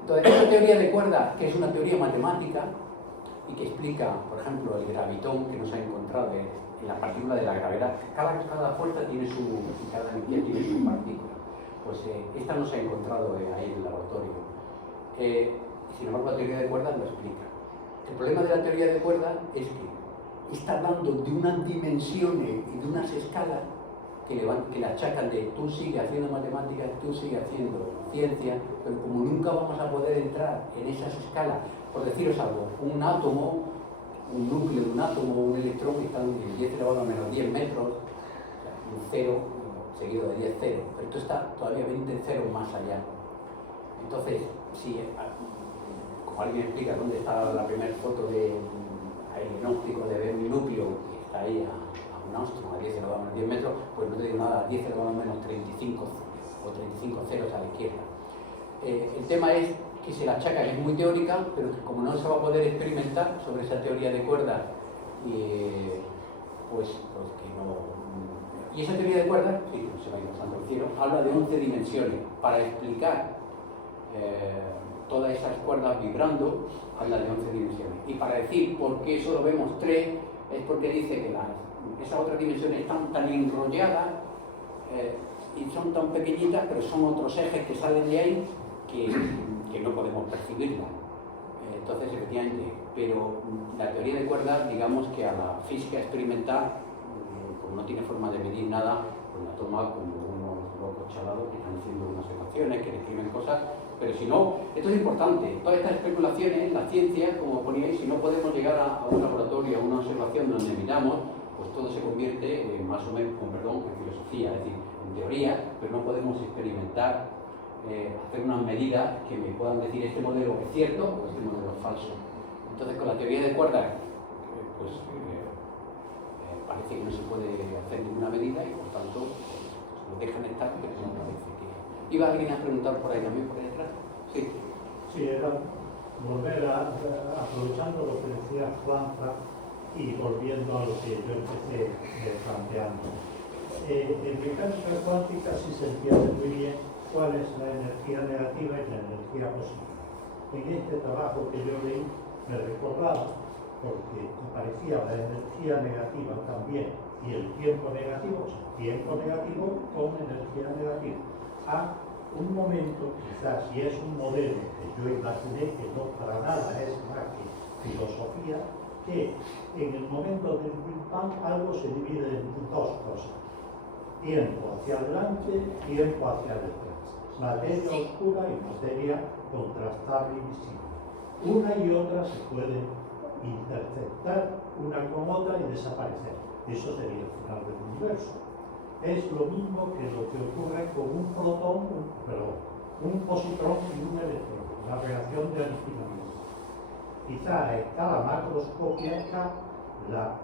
entonces esta teoría de cuerdas, que es una teoría matemática y que explica, por ejemplo, el gravitón que nos ha encontrado en la partícula de la gravedad. Cada fuerza tiene cada energía tiene su partícula. Pues esta no se ha encontrado ahí en el laboratorio. Sin embargo, la teoría de cuerdas lo explica. El problema de la teoría de cuerdas es que está hablando de unas dimensiones y de unas escalas que le achacan de tú sigues haciendo matemáticas, tú sigues haciendo ciencia, pero como nunca vamos a poder entrar en esas escalas, por deciros algo, un átomo, un núcleo de un átomo, un electrón, están en 10 elevado a menos 10 metros, un cero seguido de 10 ceros, pero esto está todavía 20 ceros más allá. Entonces, si, como alguien explica dónde está la primera foto de en óptico de ver un núcleo que está ahí a un astro, a 10 elevado a menos 10 metros, pues no te digo nada, a 10 elevado a menos 35 o 35 ceros a la izquierda. El tema es que se la achaca, es muy teórica, pero que como no se va a poder experimentar sobre esa teoría de cuerdas, pues que no. Y esa teoría de cuerdas, sí, no se va a ir bastante al cielo, habla de 11 dimensiones. Para explicar todas esas cuerdas vibrando, habla de 11 dimensiones. Y para decir por qué solo vemos 3, es porque dice que esas otras dimensiones están tan enrolladas y son tan pequeñitas, pero son otros ejes que salen de ahí que no podemos percibirlas. Entonces, efectivamente, pero la teoría de cuerdas, digamos que a la física experimental, como no tiene forma de medir nada, pues la toma como unos locos chalados que están haciendo unas ecuaciones, que describen cosas, pero si no, esto es importante, todas estas especulaciones, la ciencia, como poníais, si no podemos llegar a un laboratorio, a una observación donde miramos, pues todo se convierte más o menos, con perdón, en filosofía, es decir, en teoría, pero no podemos experimentar, hacer unas medidas que me puedan decir este modelo es cierto o este modelo es falso. Entonces, con la teoría de cuerdas, parece que no se puede hacer ninguna medida y por tanto lo dejan estar, pero no parece que... ¿Iba alguien a preguntar por ahí también, por ahí detrás? Sí. Sí, era volver aprovechando lo que decía Juanza y volviendo a lo que yo empecé planteando. En mecánica cuántica sí se entiende muy bien cuál es la energía negativa y la energía positiva. En este trabajo que yo leí me recordaba, porque aparecía la energía negativa también y el tiempo negativo, o sea, tiempo negativo con energía negativa, a un momento, quizás, y es un modelo que yo imaginé que no para nada es más que filosofía, que en el momento del Big Bang algo se divide en dos cosas: tiempo hacia adelante, tiempo hacia detrás, materia oscura y materia contrastable y visible. Una y otra se pueden interceptar una con otra y desaparecer. Eso sería el final del universo. Es lo mismo que lo que ocurre con un protón, un positrón y un electrón, la reacción de aniquilamiento. Quizá a escala macroscópica la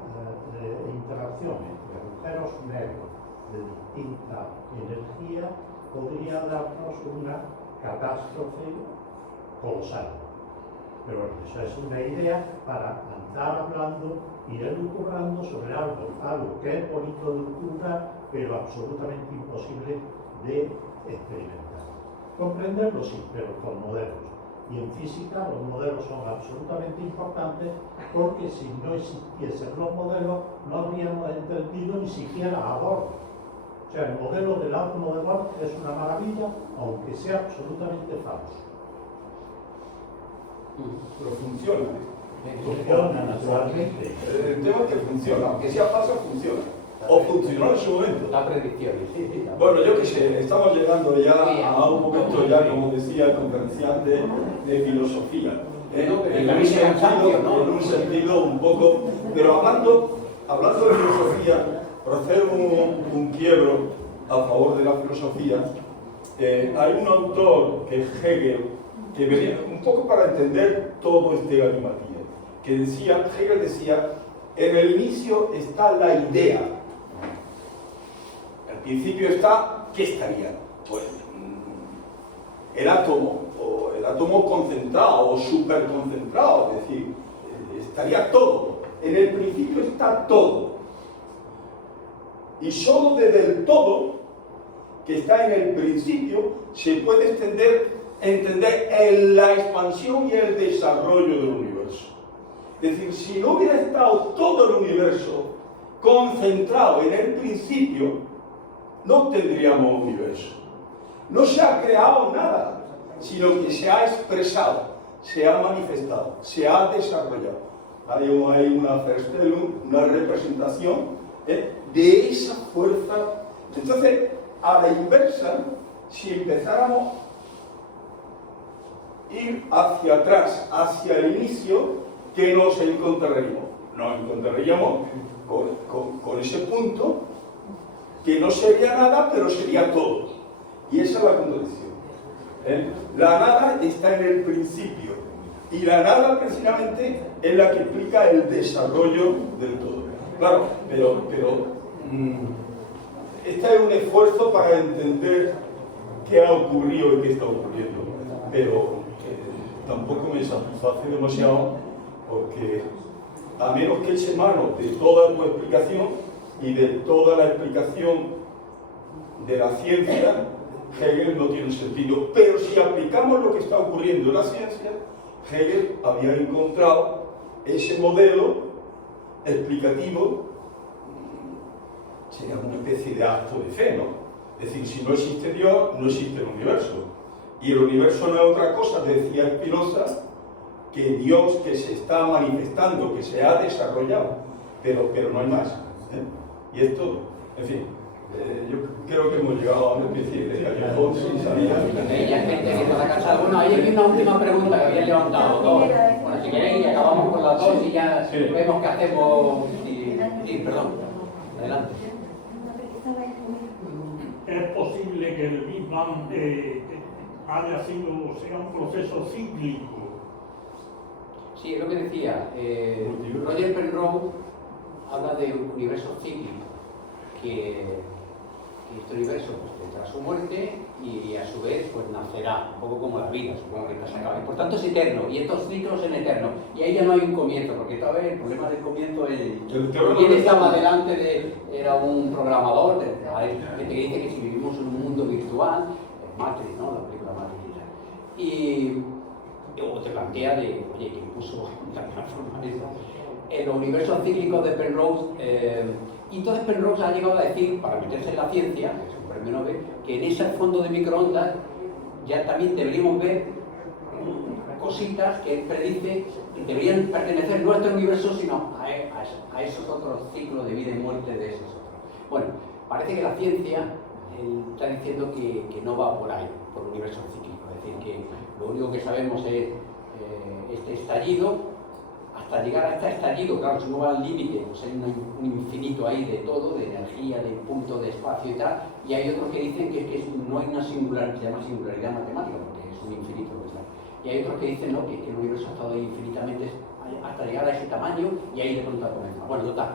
interacción entre agujeros negros de distinta energía podría darnos una catástrofe colosal. Pero eso es una idea para andar hablando y elucubrando sobre algo que es bonito de elucubrar, pero absolutamente imposible de experimentar. Comprenderlo sí, pero con modelos. Y en física los modelos son absolutamente importantes, porque si no existiesen los modelos no habríamos entendido ni siquiera a Bohr. O sea, el modelo del átomo de Bohr es una maravilla, aunque sea absolutamente falso. Pero funciona. Funciona naturalmente. El tema es que funciona, aunque sea falso, funciona. O funcionó en su momento. La predicción, sí. Bueno, yo qué sé, estamos llegando ya a un momento ya, como decía el conferenciante, de filosofía. En un sentido un poco, pero hablando de filosofía, por hacer un quiebro a favor de la filosofía, hay un autor que es Hegel, que venía un poco para entender todo este galimatías, que Hegel decía, en el inicio está la idea, al principio está, ¿qué estaría? Pues el átomo concentrado o superconcentrado, es decir, estaría todo, en el principio está todo, y solo desde el todo, que está en el principio, se puede entender en la expansión y el desarrollo del universo. Es decir, si no hubiera estado todo el universo concentrado en el principio, no tendríamos universo. No se ha creado nada, sino que se ha expresado, se ha manifestado, se ha desarrollado. Hay una Verstellung, una representación de esa fuerza. Entonces, a la inversa, si empezáramos ir hacia atrás, hacia el inicio, ¿qué nos encontraríamos? Nos encontraríamos con ese punto que no sería nada, pero sería todo. Y esa es la contradicción. La nada está en el principio, y la nada precisamente es la que explica el desarrollo del todo. Claro, pero este es un esfuerzo para entender qué ha ocurrido y qué está ocurriendo, pero tampoco me satisface demasiado, porque a menos que eche mano de toda tu explicación y de toda la explicación de la ciencia, Hegel no tiene sentido. Pero si aplicamos lo que está ocurriendo en la ciencia, Hegel había encontrado ese modelo explicativo sería una especie de acto de fe, ¿no? Es decir, si no existe Dios, no existe el universo. Y el universo no es otra cosa, decía Spinoza, que Dios que se está manifestando, que se ha desarrollado, pero no hay más. Y es todo. En fin, yo creo que hemos llegado a una especie de callejón sin salida. Hay gente que está cansada. Bueno, hay aquí una última pregunta que habían levantado dos. Bueno, si queréis, acabamos con las dos y ya vemos qué hacemos. Sí, perdón. Adelante. Es posible que el Big Bang haya sido, o sea, un proceso cíclico. Sí, es lo que decía. Roger Penrose habla de un universo cíclico, que este universo pues, tendrá su muerte y a su vez pues nacerá, un poco como la vida, supongo que no se acaba. Y por tanto es eterno, y estos ciclos son eternos. Y ahí ya no hay un comienzo, porque todavía el problema del comienzo es... ¿Quién estaba delante de...? Era un programador que te dice que si vivimos en un mundo virtual, Matrix, ¿no? La película Matrix. Y luego te plantea de, oye, ¿quién puso la plataforma esa? En los universos cíclicos de Penrose, y entonces Penrose ha llegado a decir, para meterse en la ciencia, que es un premio Nobel, que en ese fondo de microondas ya también deberíamos ver cositas que él predice que deberían pertenecer no a este universo, sino a esos otros ciclos de vida y muerte de esos otros. Bueno, parece que la ciencia está diciendo que no va por ahí, por universos cíclicos, es decir, que lo único que sabemos es este estallido. Hasta llegar a este estallido, claro, si uno va al límite, pues hay un infinito ahí de todo, de energía, de punto, de espacio y tal, y hay otros que dicen que no hay una singularidad, se llama singularidad matemática, porque es un infinito lo que está. Y hay otros que dicen no, que el universo ha estado ahí infinitamente hasta llegar a ese tamaño y ahí de pronto comienza. Bueno, total,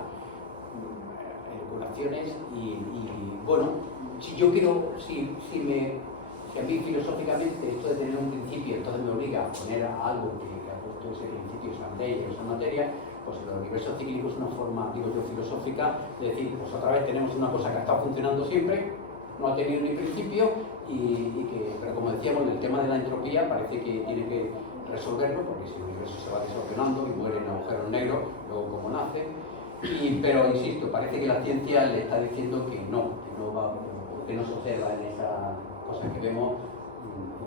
elucubraciones y bueno, si yo quiero, si a mí filosóficamente esto de tener un principio, entonces me obliga a poner algo que ha puesto ese principio, esa ley, esa materia, pues el universo cíclico es una forma, digo yo, filosófica de decir, pues otra vez tenemos una cosa que ha estado funcionando siempre, no ha tenido ni principio pero como decíamos, en el tema de la entropía parece que tiene que resolverlo, porque si el universo se va desordenando y muere en agujeros negros, luego como nace, pero insisto, parece que la ciencia le está diciendo que no va, que no se observa en esa cosa que vemos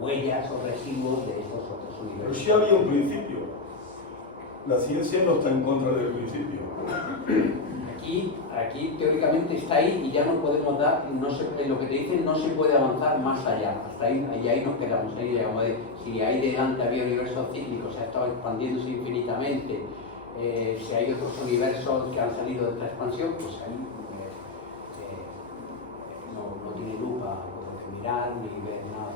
huellas o residuos de estos otros universos. Pero sí había un principio. La ciencia no está en contra del principio. Aquí teóricamente está ahí y ya no podemos dar, en lo que te dicen no se puede avanzar más allá, hasta ahí, y ahí nos quedamos, ahí llegamos si ahí delante había universos cíclicos, se ha estado expandiéndose infinitamente, si hay otros universos que han salido de esta expansión, pues ahí no tiene lupa por mirar ni ver nada.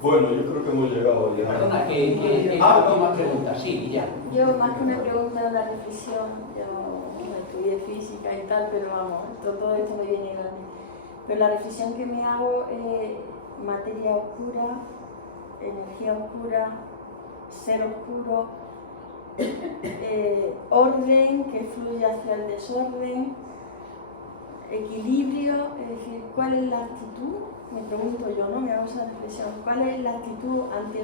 Bueno, yo creo que hemos llegado ya. Perdona, que última pregunta, sí, ya. Yo más que una pregunta, una reflexión, yo estudié física y tal, pero vamos, todo esto me viene grande. Pero la reflexión que me hago es materia oscura, energía oscura, ser oscuro, orden que fluye hacia el desorden, equilibrio, es decir, ¿cuál es la actitud? Me pregunto yo, ¿no? Me hago esa reflexión. ¿Cuál es la actitud ante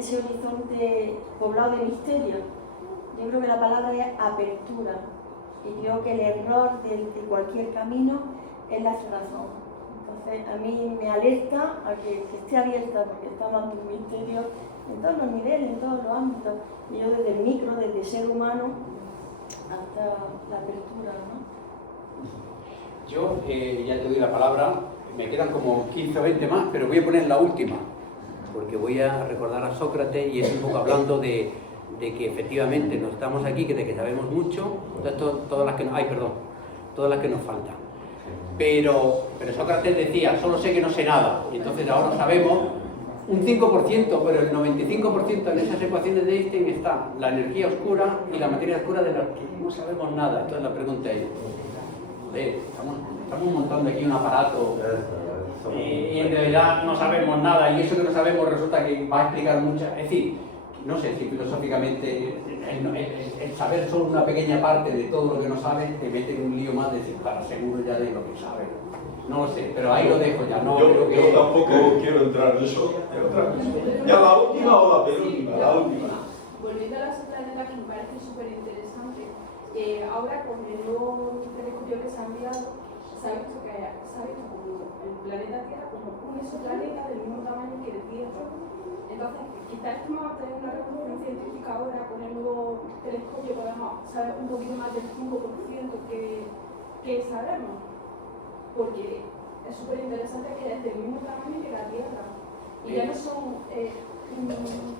ese horizonte poblado de misterio? Yo creo que la palabra es apertura. Y creo que el error de cualquier camino es la cerrazón. Entonces, a mí me alerta a que esté abierta, porque estamos ante un misterio en todos los niveles, en todos los ámbitos. Y yo desde el micro, desde el ser humano, hasta la apertura, ¿no? Yo ya te doy la palabra. Me quedan como 15 o 20 más, pero voy a poner la última, porque voy a recordar a Sócrates y es un poco hablando de que efectivamente no estamos aquí, de que sabemos mucho, todas las que nos faltan. Pero Sócrates decía, solo sé que no sé nada, y entonces ahora sabemos un 5%, pero el 95% en esas ecuaciones de Einstein está la energía oscura y la materia oscura de la que no sabemos nada. Entonces la pregunta es, estamos montando aquí un aparato y en realidad no sabemos nada, y eso que no sabemos resulta que va a explicar muchas. Es decir, no sé si filosóficamente el saber solo una pequeña parte de todo lo que no sabes te mete en un lío más de decir, para seguro ya de lo que sabes. No lo sé, pero ahí lo dejo ya. No, yo tampoco quiero entrar en eso. ¿Ya la última o la penúltima? La última. Volviendo a las otras de la que me parece súper interesante, ahora con el nuevo telescopio que se ha enviado, se ha visto como el planeta Tierra como un exoplaneta del mismo tamaño que la Tierra. Entonces, quizás estemos a tener una revolución científica ahora con el nuevo telescopio, podemos saber un poquito más del 5% que sabemos, porque es súper interesante que es del mismo tamaño que la Tierra. Y ya no son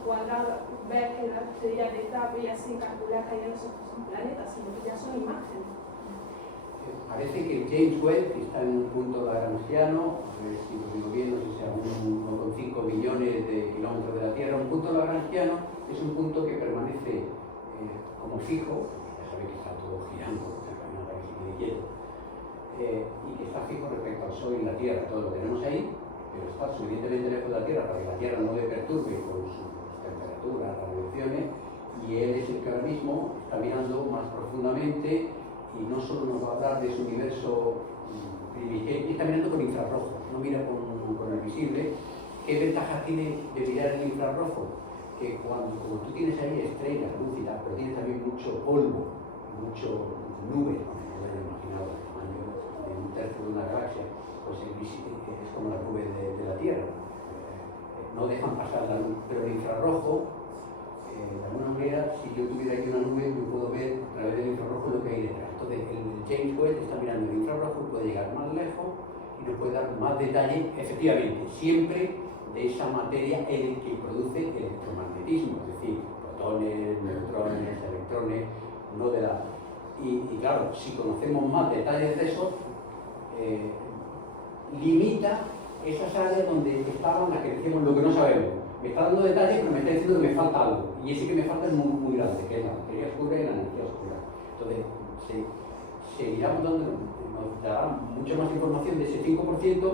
cuadrados, ver que la estrella de etapa y así calcular que ya no son planetas, sino que ya son imágenes. Parece que James Webb está en un punto lagrangiano, a ver si lo digo bien, no sé si sea 1,5 millones de kilómetros de la Tierra. Un punto lagrangiano es un punto que permanece como fijo, ya sabéis que está todo girando, no hay nada que se quede quieto, y que está fijo respecto al Sol y la Tierra. Todo lo tenemos ahí, pero está suficientemente lejos de la Tierra para que la Tierra no le perturbe con sus temperaturas, radiaciones, y él es el que ahora mismo está mirando más profundamente y no solo nos va a hablar de su universo primigenio, está mirando con infrarrojo, no mira con el visible. ¿Qué ventaja tiene de mirar el infrarrojo? Que como tú tienes ahí estrellas, luz y tal, pero tienes también mucho polvo, mucho nube, no me lo he imaginado el tamaño de un tercio de una galaxia, pues es como las nubes de la Tierra, no dejan pasar la luz, pero el infrarrojo, de alguna manera, si yo tuviera aquí una nube, yo puedo ver a través del infrarrojo lo que hay detrás. Entonces, el James Webb está mirando el infrarrojo y puede llegar más lejos y nos puede dar más detalle, efectivamente, siempre de esa materia en la que produce el electromagnetismo, es decir, protones, neutrones, electrones, no de la... Y claro, si conocemos más detalles de eso, limita esas áreas donde estaban las que decíamos lo que no sabemos. Me está dando detalles, pero me está diciendo que me falta algo. Y ese que me falta es muy grande, que es la materia oscura y la energía oscura. Entonces, seguirá nos dará mucha más información de ese 5%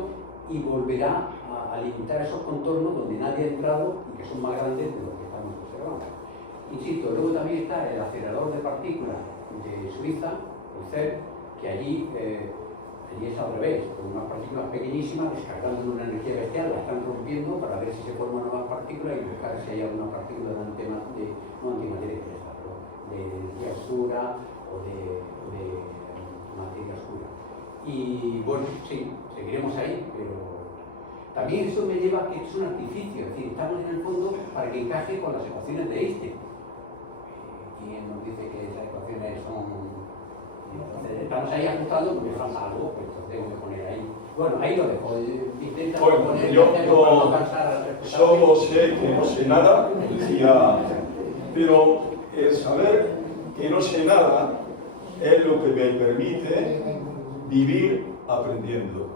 y volverá a limitar esos contornos donde nadie ha entrado y que son más grandes de lo que estamos observando. Insisto, luego también está el acelerador de partículas de Suiza, el CERN, que allí es al revés, con unas partículas pequeñísimas descargando una energía bestial, la están rompiendo para ver si se forman nuevas partículas y buscar si hay alguna partícula de antimateria que está, pero de energía oscura o de materia oscura. Y bueno, sí, seguiremos ahí, pero también eso me lleva a que es un artificio, es decir, estamos en el fondo para que encaje con las ecuaciones de Einstein. ¿Quién nos dice que esas ecuaciones son...? Entonces, estamos ahí ajustando, me falta algo, pues lo tengo que poner ahí. Bueno, ahí lo dejo. Intenta poner, yo solo sé que no sé nada, pero el saber que no sé nada es lo que me permite vivir aprendiendo.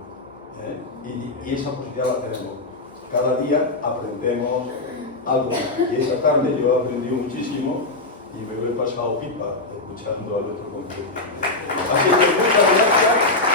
Y esa posibilidad la tenemos. Cada día aprendemos algo. Y esta tarde yo he aprendido muchísimo y me lo he pasado pipa escuchando a nuestro compañero. Así que muchas gracias.